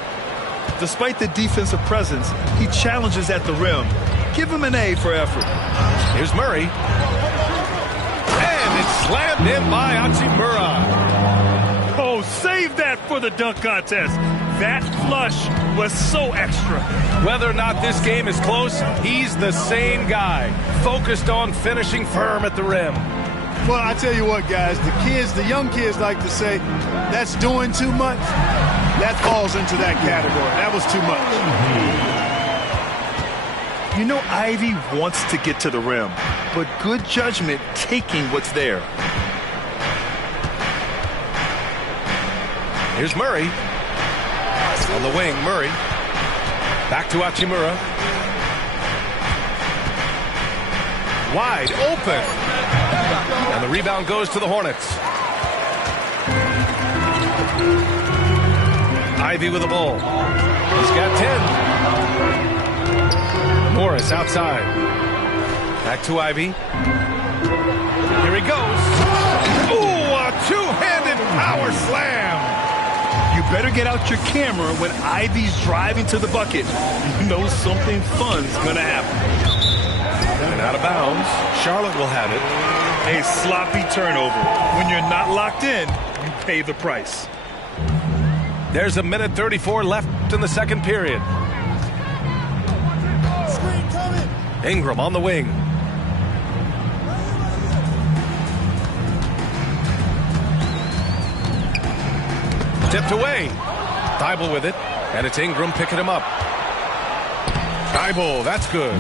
Despite the defensive presence, he challenges at the rim. Give him an A for effort. Here's Murray. Slammed in by Hachimura. Oh, save that for the dunk contest. That flush was so extra. Whether or not this game is close, he's the same guy, focused on finishing firm at the rim. Well, I tell you what, guys, the young kids like to say, that's doing too much. That falls into that category. That was too much. You know, Ivy wants to get to the rim, but good judgment taking what's there. Here's Murray. On the wing, Murray. Back to Hachimura. Wide open. And the rebound goes to the Hornets. Ivy with the ball. He's got 10. Morris outside. Back to Ivy. Here he goes. Ooh, a two-handed power slam. You better get out your camera when Ivy's driving to the bucket. You know something fun's gonna happen. And out of bounds. Charlotte will have it. A sloppy turnover. When you're not locked in, you pay the price. There's a minute 34 left in the second period. Ingram on the wing. Tipped away. Thibault with it. And it's Ingram picking him up. Thibault, that's good.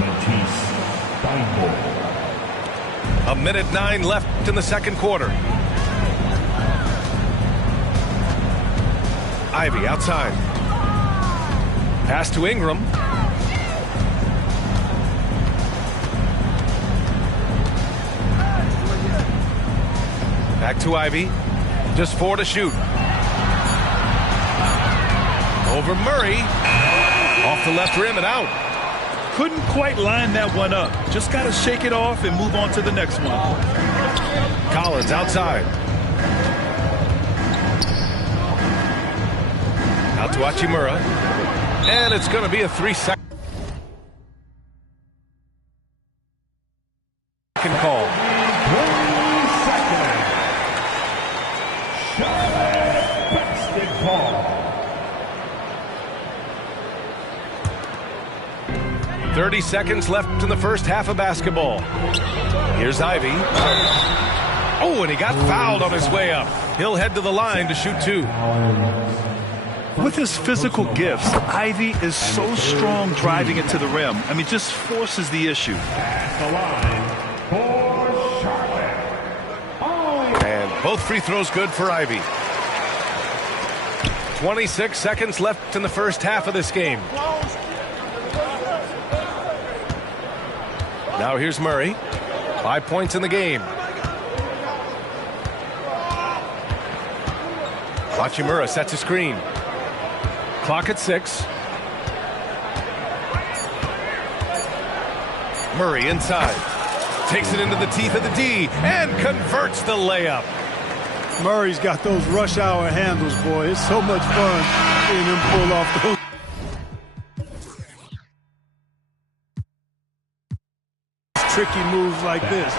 A minute 9 left in the second quarter. Ivy outside. Pass to Ingram. Back to Ivy. Just 4 to shoot. Over Murray. Off the left rim and out. Couldn't quite line that one up. Just got to shake it off and move on to the next one. Collins outside. Out to Hachimura. And it's going to be a 3-second call. 30 seconds left in the first half of basketball. Here's Ivy. Oh, and he got fouled on his way up. He'll head to the line to shoot 2. With his physical gifts, Ivy is so strong driving it to the rim. I mean, just forces the issue. And both free throws good for Ivy. 26 seconds left in the first half of this game. Now here's Murray. 5 points in the game. Hachimura sets a screen. Clock at 6. Murray inside. Takes it into the teeth of the D and converts the layup. Murray's got those rush hour handles, boy. It's so much fun seeing him pull off those. Tricky moves like this.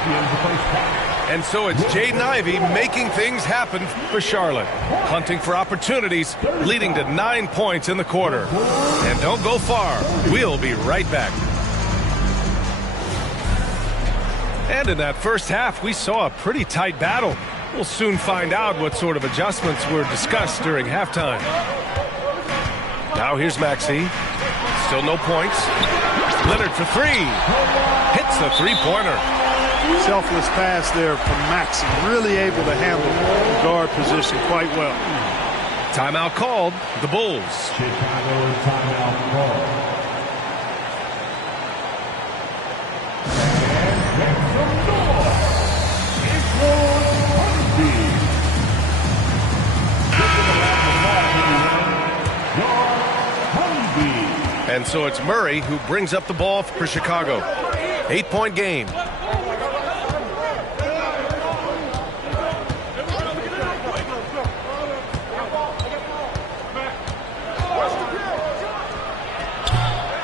And so it's Jaden Ivey making things happen for Charlotte. Hunting for opportunities, leading to 9 points in the quarter. And don't go far. We'll be right back. And in that first half, we saw a pretty tight battle. We'll soon find out what sort of adjustments were discussed during halftime. Now here's Maxey. Still no points. Leonard for 3. Hits the three-pointer. Selfless pass there from Maxey. Really able to handle the guard position quite well. Timeout called. The Bulls. Chicago timeout called. And so it's Murray who brings up the ball for Chicago. 8-point game.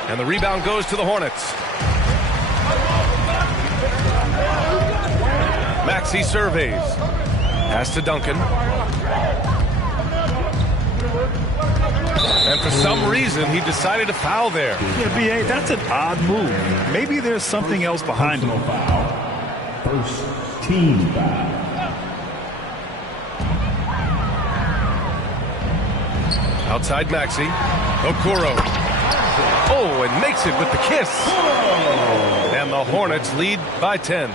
And the rebound goes to the Hornets. Maxey surveys. Pass to Duncan. And for some reason, he decided to foul there. Yeah, B.A., that's an odd move. Maybe there's something else behind him. First team foul. Outside Maxey. Okoro. Oh, and makes it with the kiss. And the Hornets lead by 10.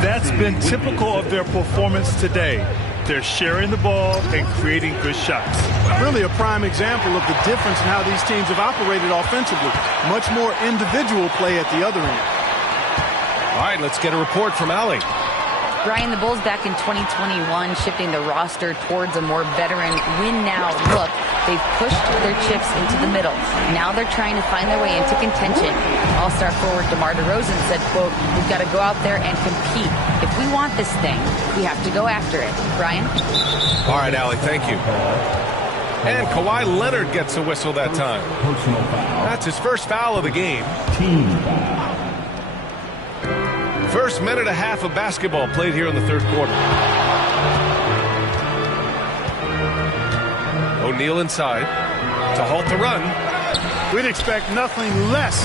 That's been typical of their performance today. They're sharing the ball and creating good shots. Really a prime example of the difference in how these teams have operated offensively. Much more individual play at the other end. All right, let's get a report from Allie. Brian, the Bulls back in 2021 shifting the roster towards a more veteran win-now look. They've pushed their chips into the middle. Now they're trying to find their way into contention. All-star forward DeMar DeRozan said, quote, "We've got to go out there and compete. If we want this thing, we have to go after it." Brian? All right, Allie, thank you. And Kawhi Leonard gets a whistle that time. That's his first foul of the game. Team foul. First minute and a half of basketball played here in the third quarter. O'Neal inside to halt the run. We'd expect nothing less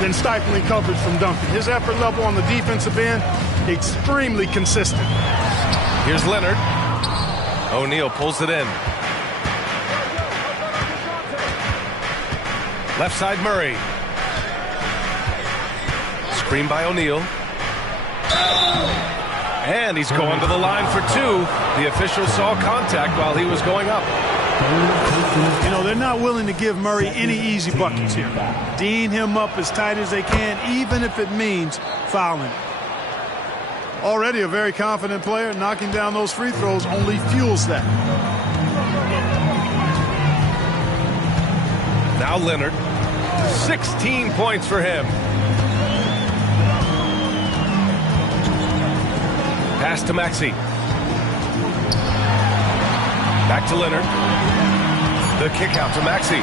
than stifling coverage from Duncan. His effort level on the defensive end, extremely consistent. Here's Leonard. O'Neal pulls it in. Left side Murray. Screen by O'Neal. And he's going to the line for two. The official saw contact while he was going up. You know, they're not willing to give Murray any easy buckets here. D'ing him up as tight as they can, even if it means fouling. Already a very confident player. Knocking down those free throws only fuels that. Now Leonard. 16 points for him. Pass to Maxey. Back to Leonard. The kick out to Maxey.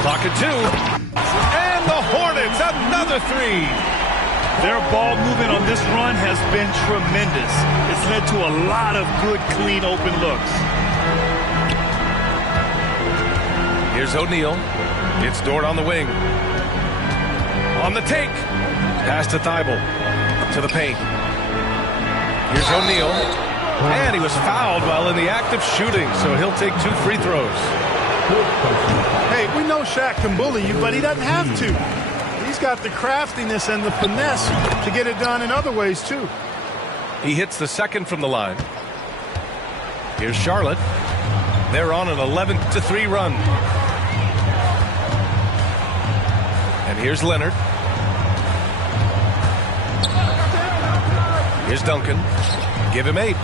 Clock at 2. And the Hornets, another three. Their ball movement on this run has been tremendous. It's led to a lot of good, clean, open looks. Here's O'Neal. It's Dort on the wing. On the take. Pass to Thibault. To the paint. Here's O'Neal. And he was fouled while in the act of shooting, so he'll take 2 free throws. Hey, we know SHAQ can bully you, but he doesn't have to. He's got the craftiness and the finesse to get it done in other ways, too. He hits the second from the line. Here's Charlotte. They're on an 11-3 run. And here's Leonard. Here's Duncan. Give him 8.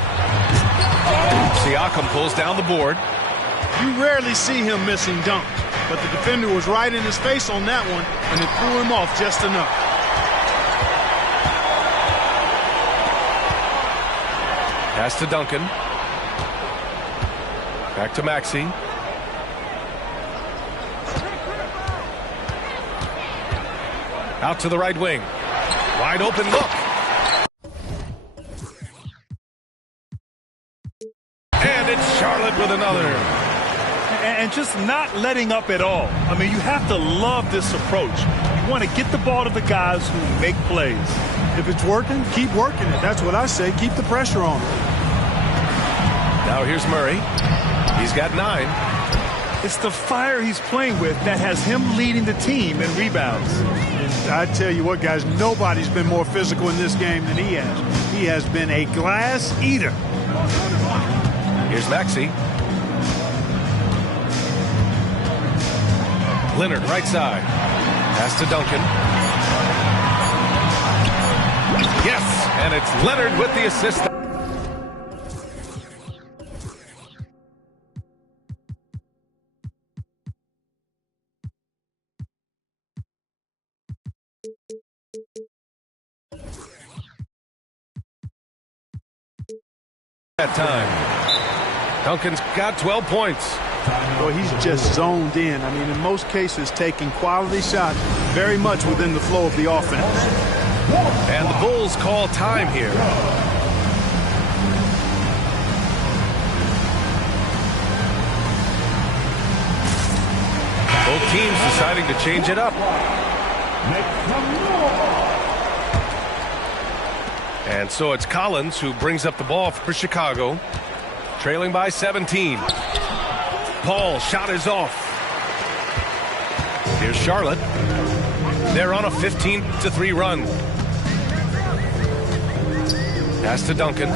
Siakam pulls down the board. You rarely see him missing dunk, but the defender was right in his face on that one, and it threw him off just enough. Pass to Duncan. Back to Maxey. Out to the right wing. Wide open look. And it's Charlotte with another. And just not letting up at all. I mean, you have to love this approach. You want to get the ball to the guys who make plays. If it's working, keep working it. That's what I say. Keep the pressure on. Now here's Murray. He's got 9. It's the fire he's playing with that has him leading the team in rebounds. And I tell you what, guys, nobody's been more physical in this game than he has. He has been a glass eater. Here's Maxey. Leonard, right side. Pass to Duncan. Yes, and it's Leonard with the assist. That time. Duncan's got 12 points. Well, he's just zoned in. I mean, in most cases, taking quality shots very much within the flow of the offense. And the Bulls call time here. Both teams deciding to change it up. And so it's Collins who brings up the ball for Chicago, trailing by 17. Paul shot is off. Here's Charlotte. They're on a 15-3 run. Pass to Duncan.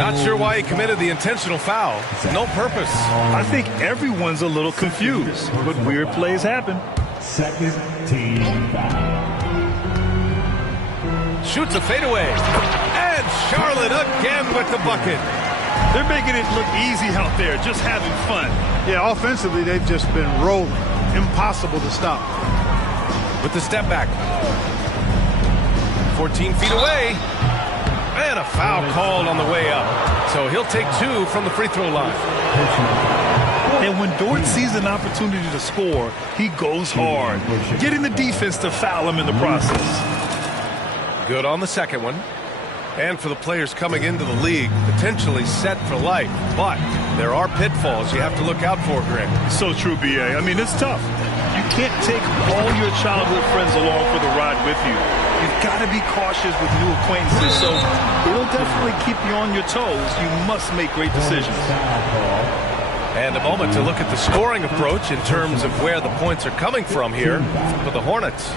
Not sure why he committed the intentional foul. No purpose. I think everyone's a little confused, but weird plays happen. Second team foul. Shoots a fadeaway. And Charlotte again with the bucket. They're making it look easy out there, just having fun. Yeah, offensively, they've just been rolling. Impossible to stop. With the step back. 14 feet away. And a foul called on the way up. So he'll take 2 from the free throw line. And when Dort sees an opportunity to score, he goes hard, getting the defense to foul him in the process. Good on the second one. And for the players coming into the league, potentially set for life. But there are pitfalls you have to look out for, Greg. So true, B.A. I mean, it's tough. You can't take all your childhood friends along for the ride with you. You've got to be cautious with new acquaintances, so it'll definitely keep you on your toes. You must make great decisions. And a moment to look at the scoring approach in terms of where the points are coming from here for the Hornets.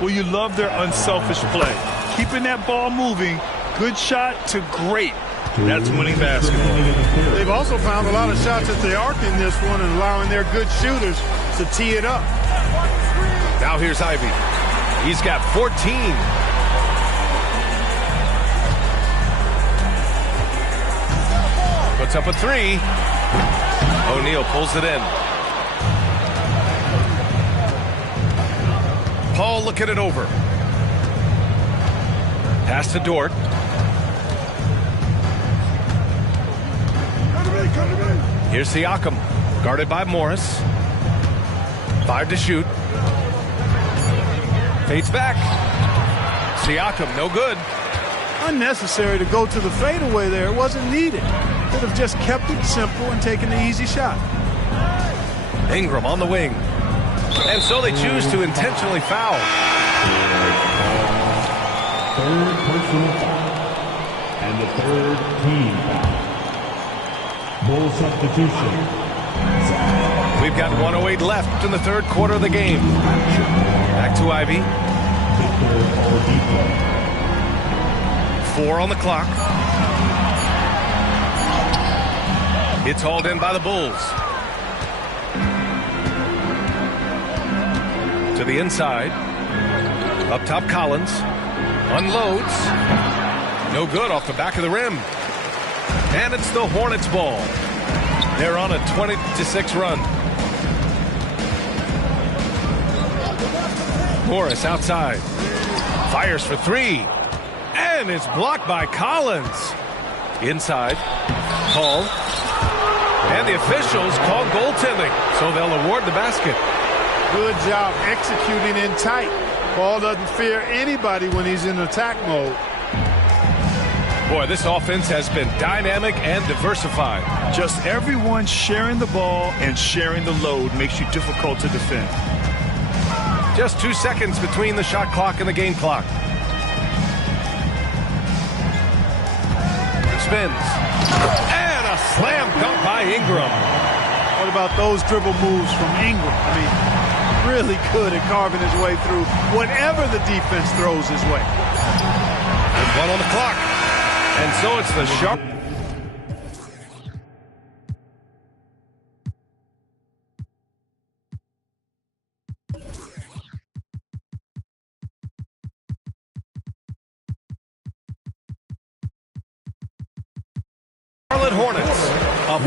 Well, you love their unselfish play. Keeping that ball moving, good shot to great. That's winning basketball. They've also found a lot of shots at the arc in this one and allowing their good shooters to tee it up. Now here's Ivy. He's got 14. Puts up a 3. O'Neal pulls it in. Paul looking it over. Pass to Dort. Here's Siakam, guarded by Morris. 5 to shoot. Fades back. Siakam, no good. Unnecessary to go to the fadeaway there. It wasn't needed. Could have just kept it simple and taken the easy shot. Ingram on the wing. And so they choose to intentionally foul. Third personal foul. And the third team foul. Full substitution. We've got 1:08 left in the third quarter of the game. Back to Ivy. 4 on the clock. It's hauled in by the Bulls. To the inside. Up top, Collins. Unloads. No good off the back of the rim. And it's the Hornets' ball. They're on a 20-6 run. Morris outside. Fires for 3. And it's blocked by Collins. Inside. Call. And the officials call goaltending, so they'll award the basket. Good job executing in tight. Ball doesn't fear anybody when he's in attack mode. Boy, this offense has been dynamic and diversified. Just everyone sharing the ball and sharing the load makes you difficult to defend. Just 2 seconds between the shot clock and the game clock. Spins. And a slam dunk by Ingram. What about those dribble moves from Ingram? I mean, really good at carving his way through whatever the defense throws his way. There's 1 on the clock. And so it's the Sharp. Charlotte Hornets up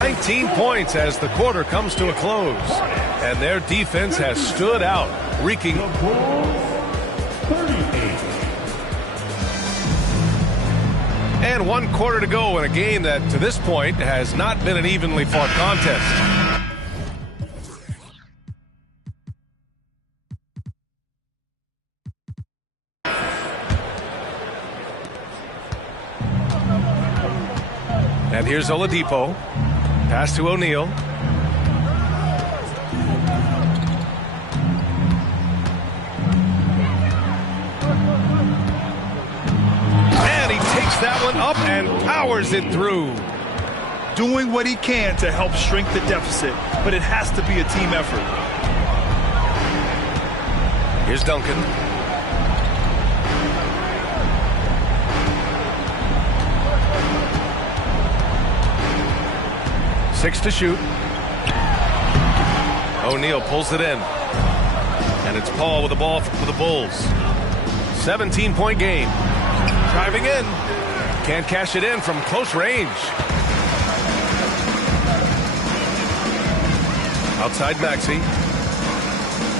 19 points as the quarter comes to a close. And their defense has stood out, wreaking. 38. And 1 quarter to go in a game that, to this point, has not been an evenly fought contest. And here's Oladipo. Pass to O'Neal. And he takes that one up and powers it through. Doing what he can to help shrink the deficit, but it has to be a team effort. Here's Duncan. Six to shoot. O'Neal pulls it in. And it's Paul with the ball for the Bulls. 17-point game. Driving in. Can't cash it in from close range. Outside Maxey.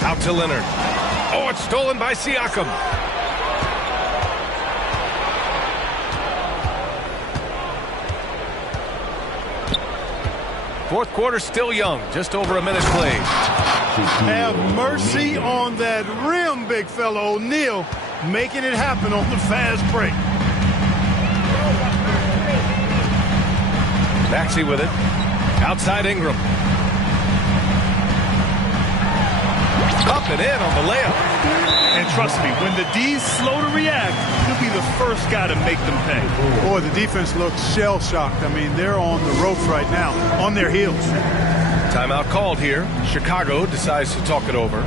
Out to Leonard. Oh, it's stolen by Siakam. Fourth quarter still young. Just over a minute played. Have mercy on that rim, big fella. O'Neal making it happen on the fast break. Maxey with it. Outside Ingram. Up and in on the layup. And trust me, when the D's slow to react, he'll be the first guy to make them pay. Boy, the defense looks shell-shocked. I mean, they're on the ropes right now, on their heels. Timeout called here. Chicago decides to talk it over.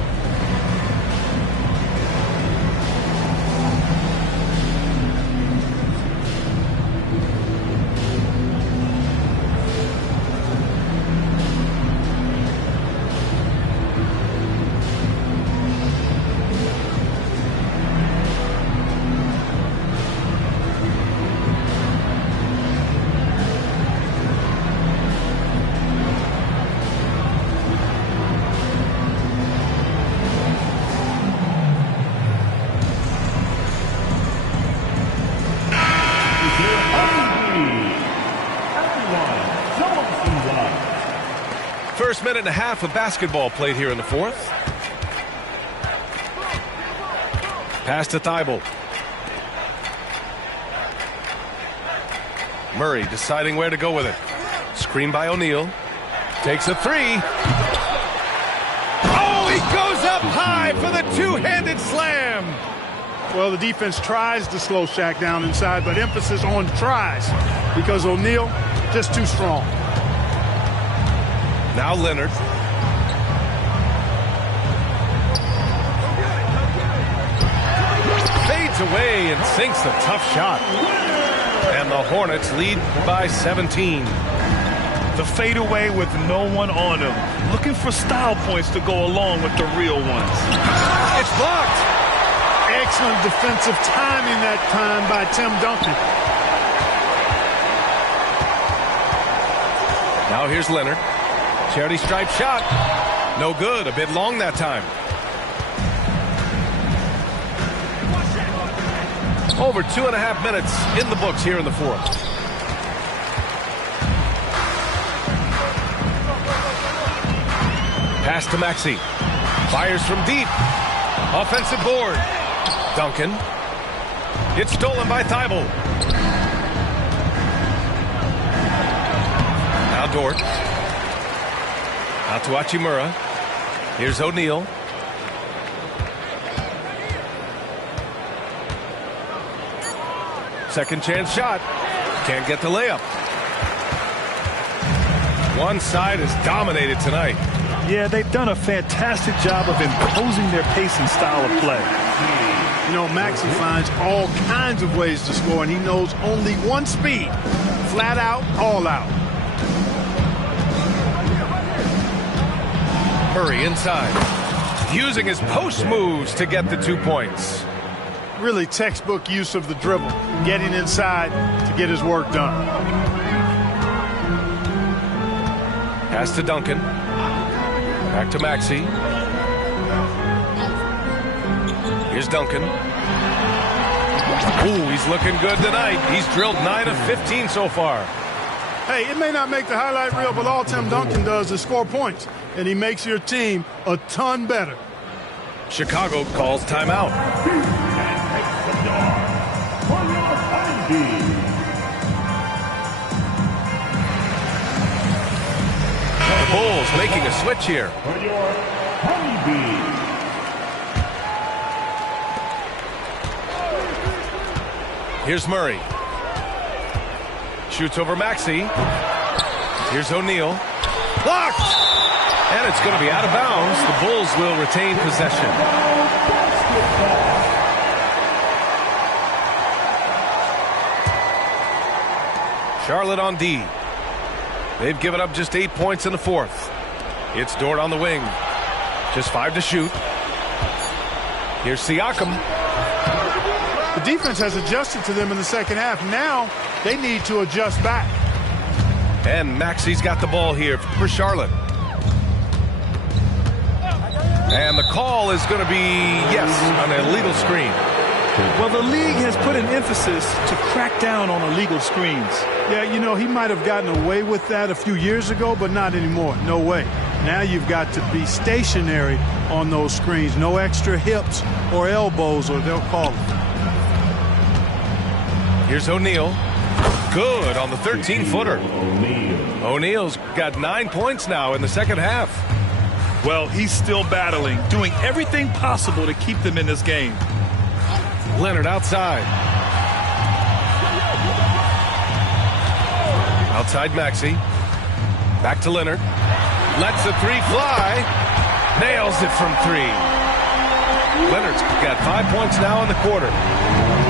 First minute and a half of basketball played here in the fourth. Pass to Thibault. Murray deciding where to go with it. Screen by O'Neal. Takes a three. Oh, he goes up high for the two-handed slam. Well, the defense tries to slow SHAQ down inside, but emphasis on tries because O'Neal just too strong. Now Leonard. Fades away and sinks a tough shot. And the Hornets lead by 17. The fadeaway with no one on him. Looking for style points to go along with the real ones. It's blocked. Excellent defensive timing that time by Tim Duncan. Now here's Leonard. Charity stripe shot. No good. A bit long that time. Over 2.5 minutes in the books here in the fourth. Pass to Maxey. Fires from deep. Offensive board. Duncan. It's stolen by Thibault. Now Dort. Out to Hachimura. Here's O'Neal. Second chance shot. Can't get the layup. One side is dominated tonight. Yeah, they've done a fantastic job of imposing their pace and style of play. You know, Maxey finds all kinds of ways to score, and he knows only one speed. Flat out, all out. Murray inside. Using his post moves to get the 2 points. Really textbook use of the dribble. Getting inside to get his work done. Pass to Duncan. Back to Maxey. Here's Duncan. Ooh, he's looking good tonight. He's drilled 9 of 15 so far. Hey, it may not make the highlight reel, but all Tim Duncan does is score points, and he makes your team a ton better. Chicago calls timeout. The Bulls making a switch here. Here's Murray. Shoots over Maxey. Here's O'Neal. Blocked! And it's going to be out of bounds. The Bulls will retain possession. Charlotte on D. They've given up just 8 points in the fourth. It's Dort on the wing. Just 5 to shoot. Here's Siakam. The defense has adjusted to them in the second half. Now they need to adjust back. And Maxi's got the ball here for Charlotte. And the call is going to be, yes, an illegal screen. Well, the league has put an emphasis to crack down on illegal screens. Yeah, you know, he might have gotten away with that a few years ago, but not anymore. No way. Now you've got to be stationary on those screens. No extra hips or elbows, or they'll call it. Here's O'Neal. Good on the 13-footer. O'Neal's got 9 points now in the second half. Well, he's still battling, doing everything possible to keep them in this game. Leonard outside. Outside Maxey. Back to Leonard. Lets the three fly. Nails it from 3. Leonard's got 5 points now in the quarter.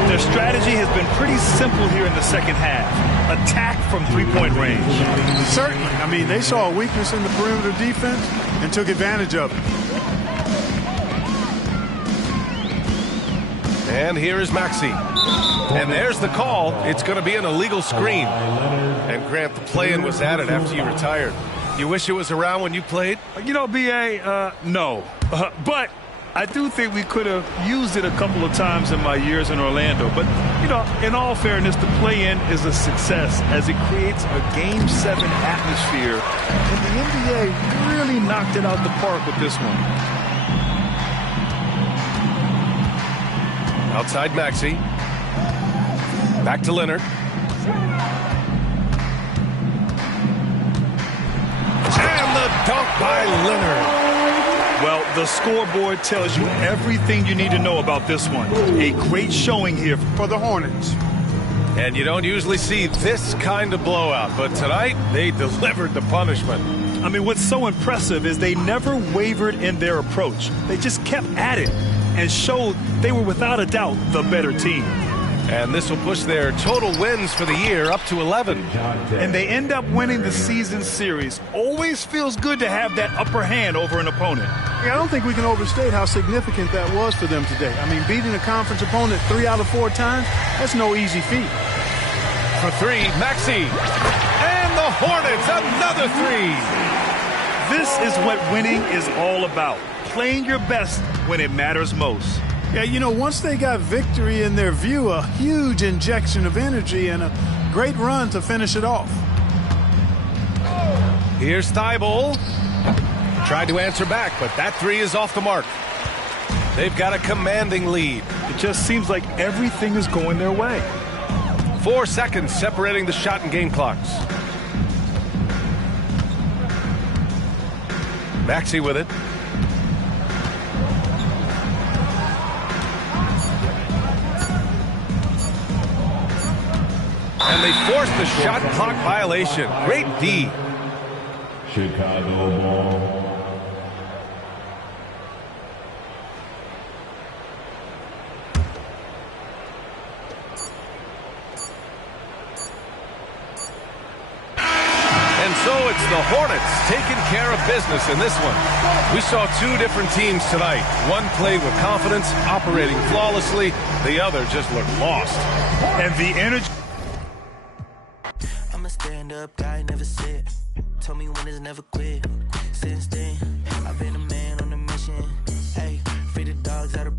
Their strategy has been pretty simple here in the second half. Attack from three-point range. Certainly. I mean, they saw a weakness in the perimeter defense and took advantage of it. And here is Maxey. And there's the call. It's going to be an illegal screen. And Grant, the play-in was added after you retired. You wish it was around when you played? You know, B.A., no. But I do think we could have used it a couple of times in my years in Orlando. But, you know, in all fairness, the play-in is a success as it creates a Game 7 atmosphere. And the NBA really knocked it out the park with this one. Outside Maxey. Back to Leonard. And the dunk by Leonard. Well, the scoreboard tells you everything you need to know about this one. A great showing here for the Hornets. And you don't usually see this kind of blowout, but tonight they delivered the punishment. I mean, what's so impressive is they never wavered in their approach. They just kept at it and showed they were without a doubt the better team. And this will push their total wins for the year up to 11. And they end up winning the season series. Always feels good to have that upper hand over an opponent. Yeah, I don't think we can overstate how significant that was for them today. I mean, beating a conference opponent 3 out of 4 times, that's no easy feat. For 3, Maxey. And the Hornets, another 3. This is what winning is all about. Playing your best when it matters most. Yeah, you know, once they got victory in their view, a huge injection of energy and a great run to finish it off. Here's Thibault. Tried to answer back, but that 3 is off the mark. They've got a commanding lead. It just seems like everything is going their way. 4 seconds separating the shot and game clocks. Maxey with it. And they forced the shot clock violation. Great D. Chicago ball. And so it's the Hornets taking care of business in this one. We saw 2 different teams tonight. One played with confidence, operating flawlessly. The other just looked lost. And the energy... I'm a stand-up guy, never sit. Told me when it's never quit. Since then, I've been a man on a mission. Hey, free the dogs out of...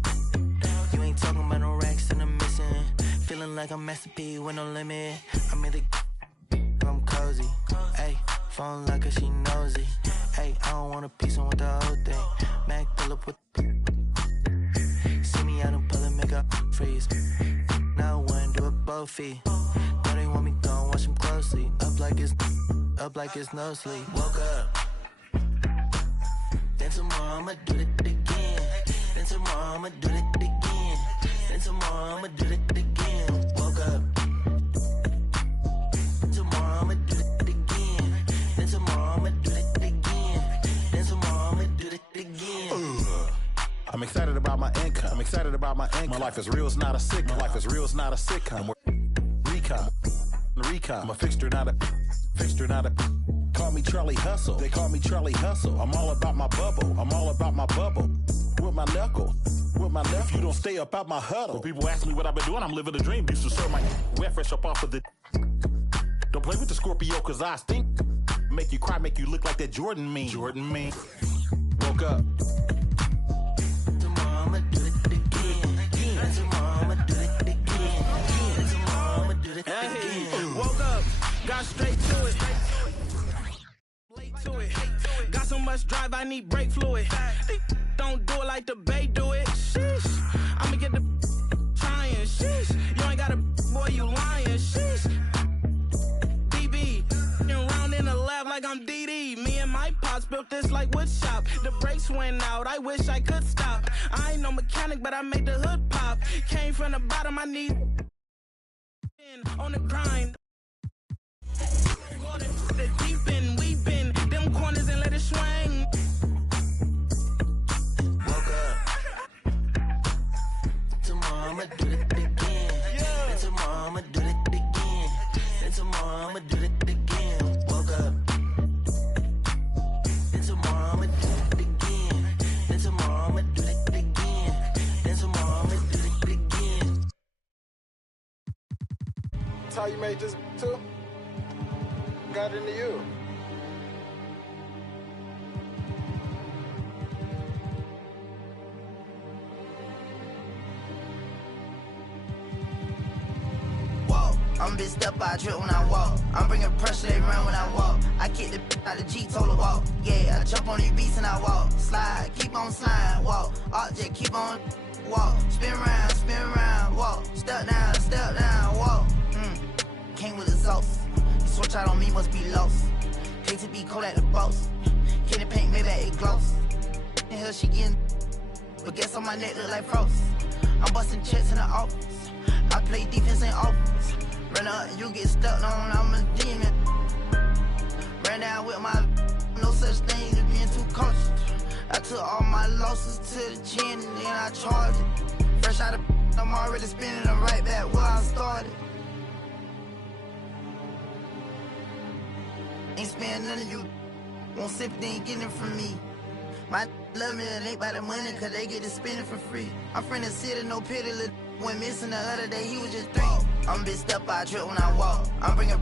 You ain't talking about no racks and I'm missing. Feeling like I'm Master P with no limit. I'm in the... I'm cozy. Hey, phone like her, she nosy. Hey, I don't want a piece on with the whole thing. Mac pull up with... See me out in public, make up freeze. Now I wanna do it both feet. Know they want me gone, watch them closely. Up like it's no sleep. Woke up. Then tomorrow I'ma do it again. Then tomorrow I'ma do it again. Then tomorrow I'ma do it again. Woke up. Tomorrow I'ma do it again. Then tomorrow I'ma do it again. Then tomorrow I'ma do it again. I'm excited about my income. I'm excited about my income. My life is real, it's not a sitcom. My life is real, it's not a sitcom. Recon. I'm a fixture, not a fixture, not a. Call me Charlie Hustle. They call me Charlie Hustle. I'm all about my bubble. I'm all about my bubble. With my knuckle. With my left. You don't stay up out my huddle. When people ask me what I've been doing, I'm living a dream. Used to serve my wet fresh up off of the. Don't play with the Scorpio, cause I stink. Make you cry, make you look like that Jordan meme. Jordan meme. Woke up. Tomorrow I'ma do it again. Tomorrow I'ma do it again. Tomorrow I'ma do it again. Woke up, got straight to it. Late to it. Got so much drive, I need brake fluid. Don't do it like the Bay do it. Sheesh. I'ma get the trying. Sheesh. You ain't got a boy, you lying. Sheesh. Around in the lab like I'm DD. Me and my pops built this like wood shop. The brakes went out, I wish I could stop. I ain't no mechanic, but I made the hood pop. Came from the bottom, I need on the grind. The deep end, weeping, them corners and let it swing. Woke up. Tomorrow I'ma do it again. And tomorrow I'ma do it again. And tomorrow I'ma do it again. Woke up. And tomorrow I'ma do it again. And tomorrow I'ma do it again. And tomorrow I'ma do it again. That's how you made this too? Got into you. I'm bitched up, I trip when I walk. I'm bringing pressure, they run when I walk. I kick the out the G, told her walk. Yeah, I jump on these beats and I walk. Slide, keep on sliding, walk. Object, keep on walk. Spin around, walk. Step down, walk. Came with exhaust. You switch out on me, must be lost. Take to be cold at the boss. Candy paint, maybe it gloss. In hell she getting, but guess on my neck look like frost. I'm busting checks in the office. I play defense in offense. Run up, you get stuck on, I'm a demon. Ran down with my, no such thing as being too cautious. I took all my losses to the chin and then I charged it. Fresh out of, I'm already spinning them right back where I started. Ain't spending none of you, won't sympathy, ain't getting it from me. My love me, it ain't by the money, cause they get to spend it for free. I'm from the city, no pity, went missing the other day, he was just 3. I'm bitched up, I trip when I walk. I'm bringing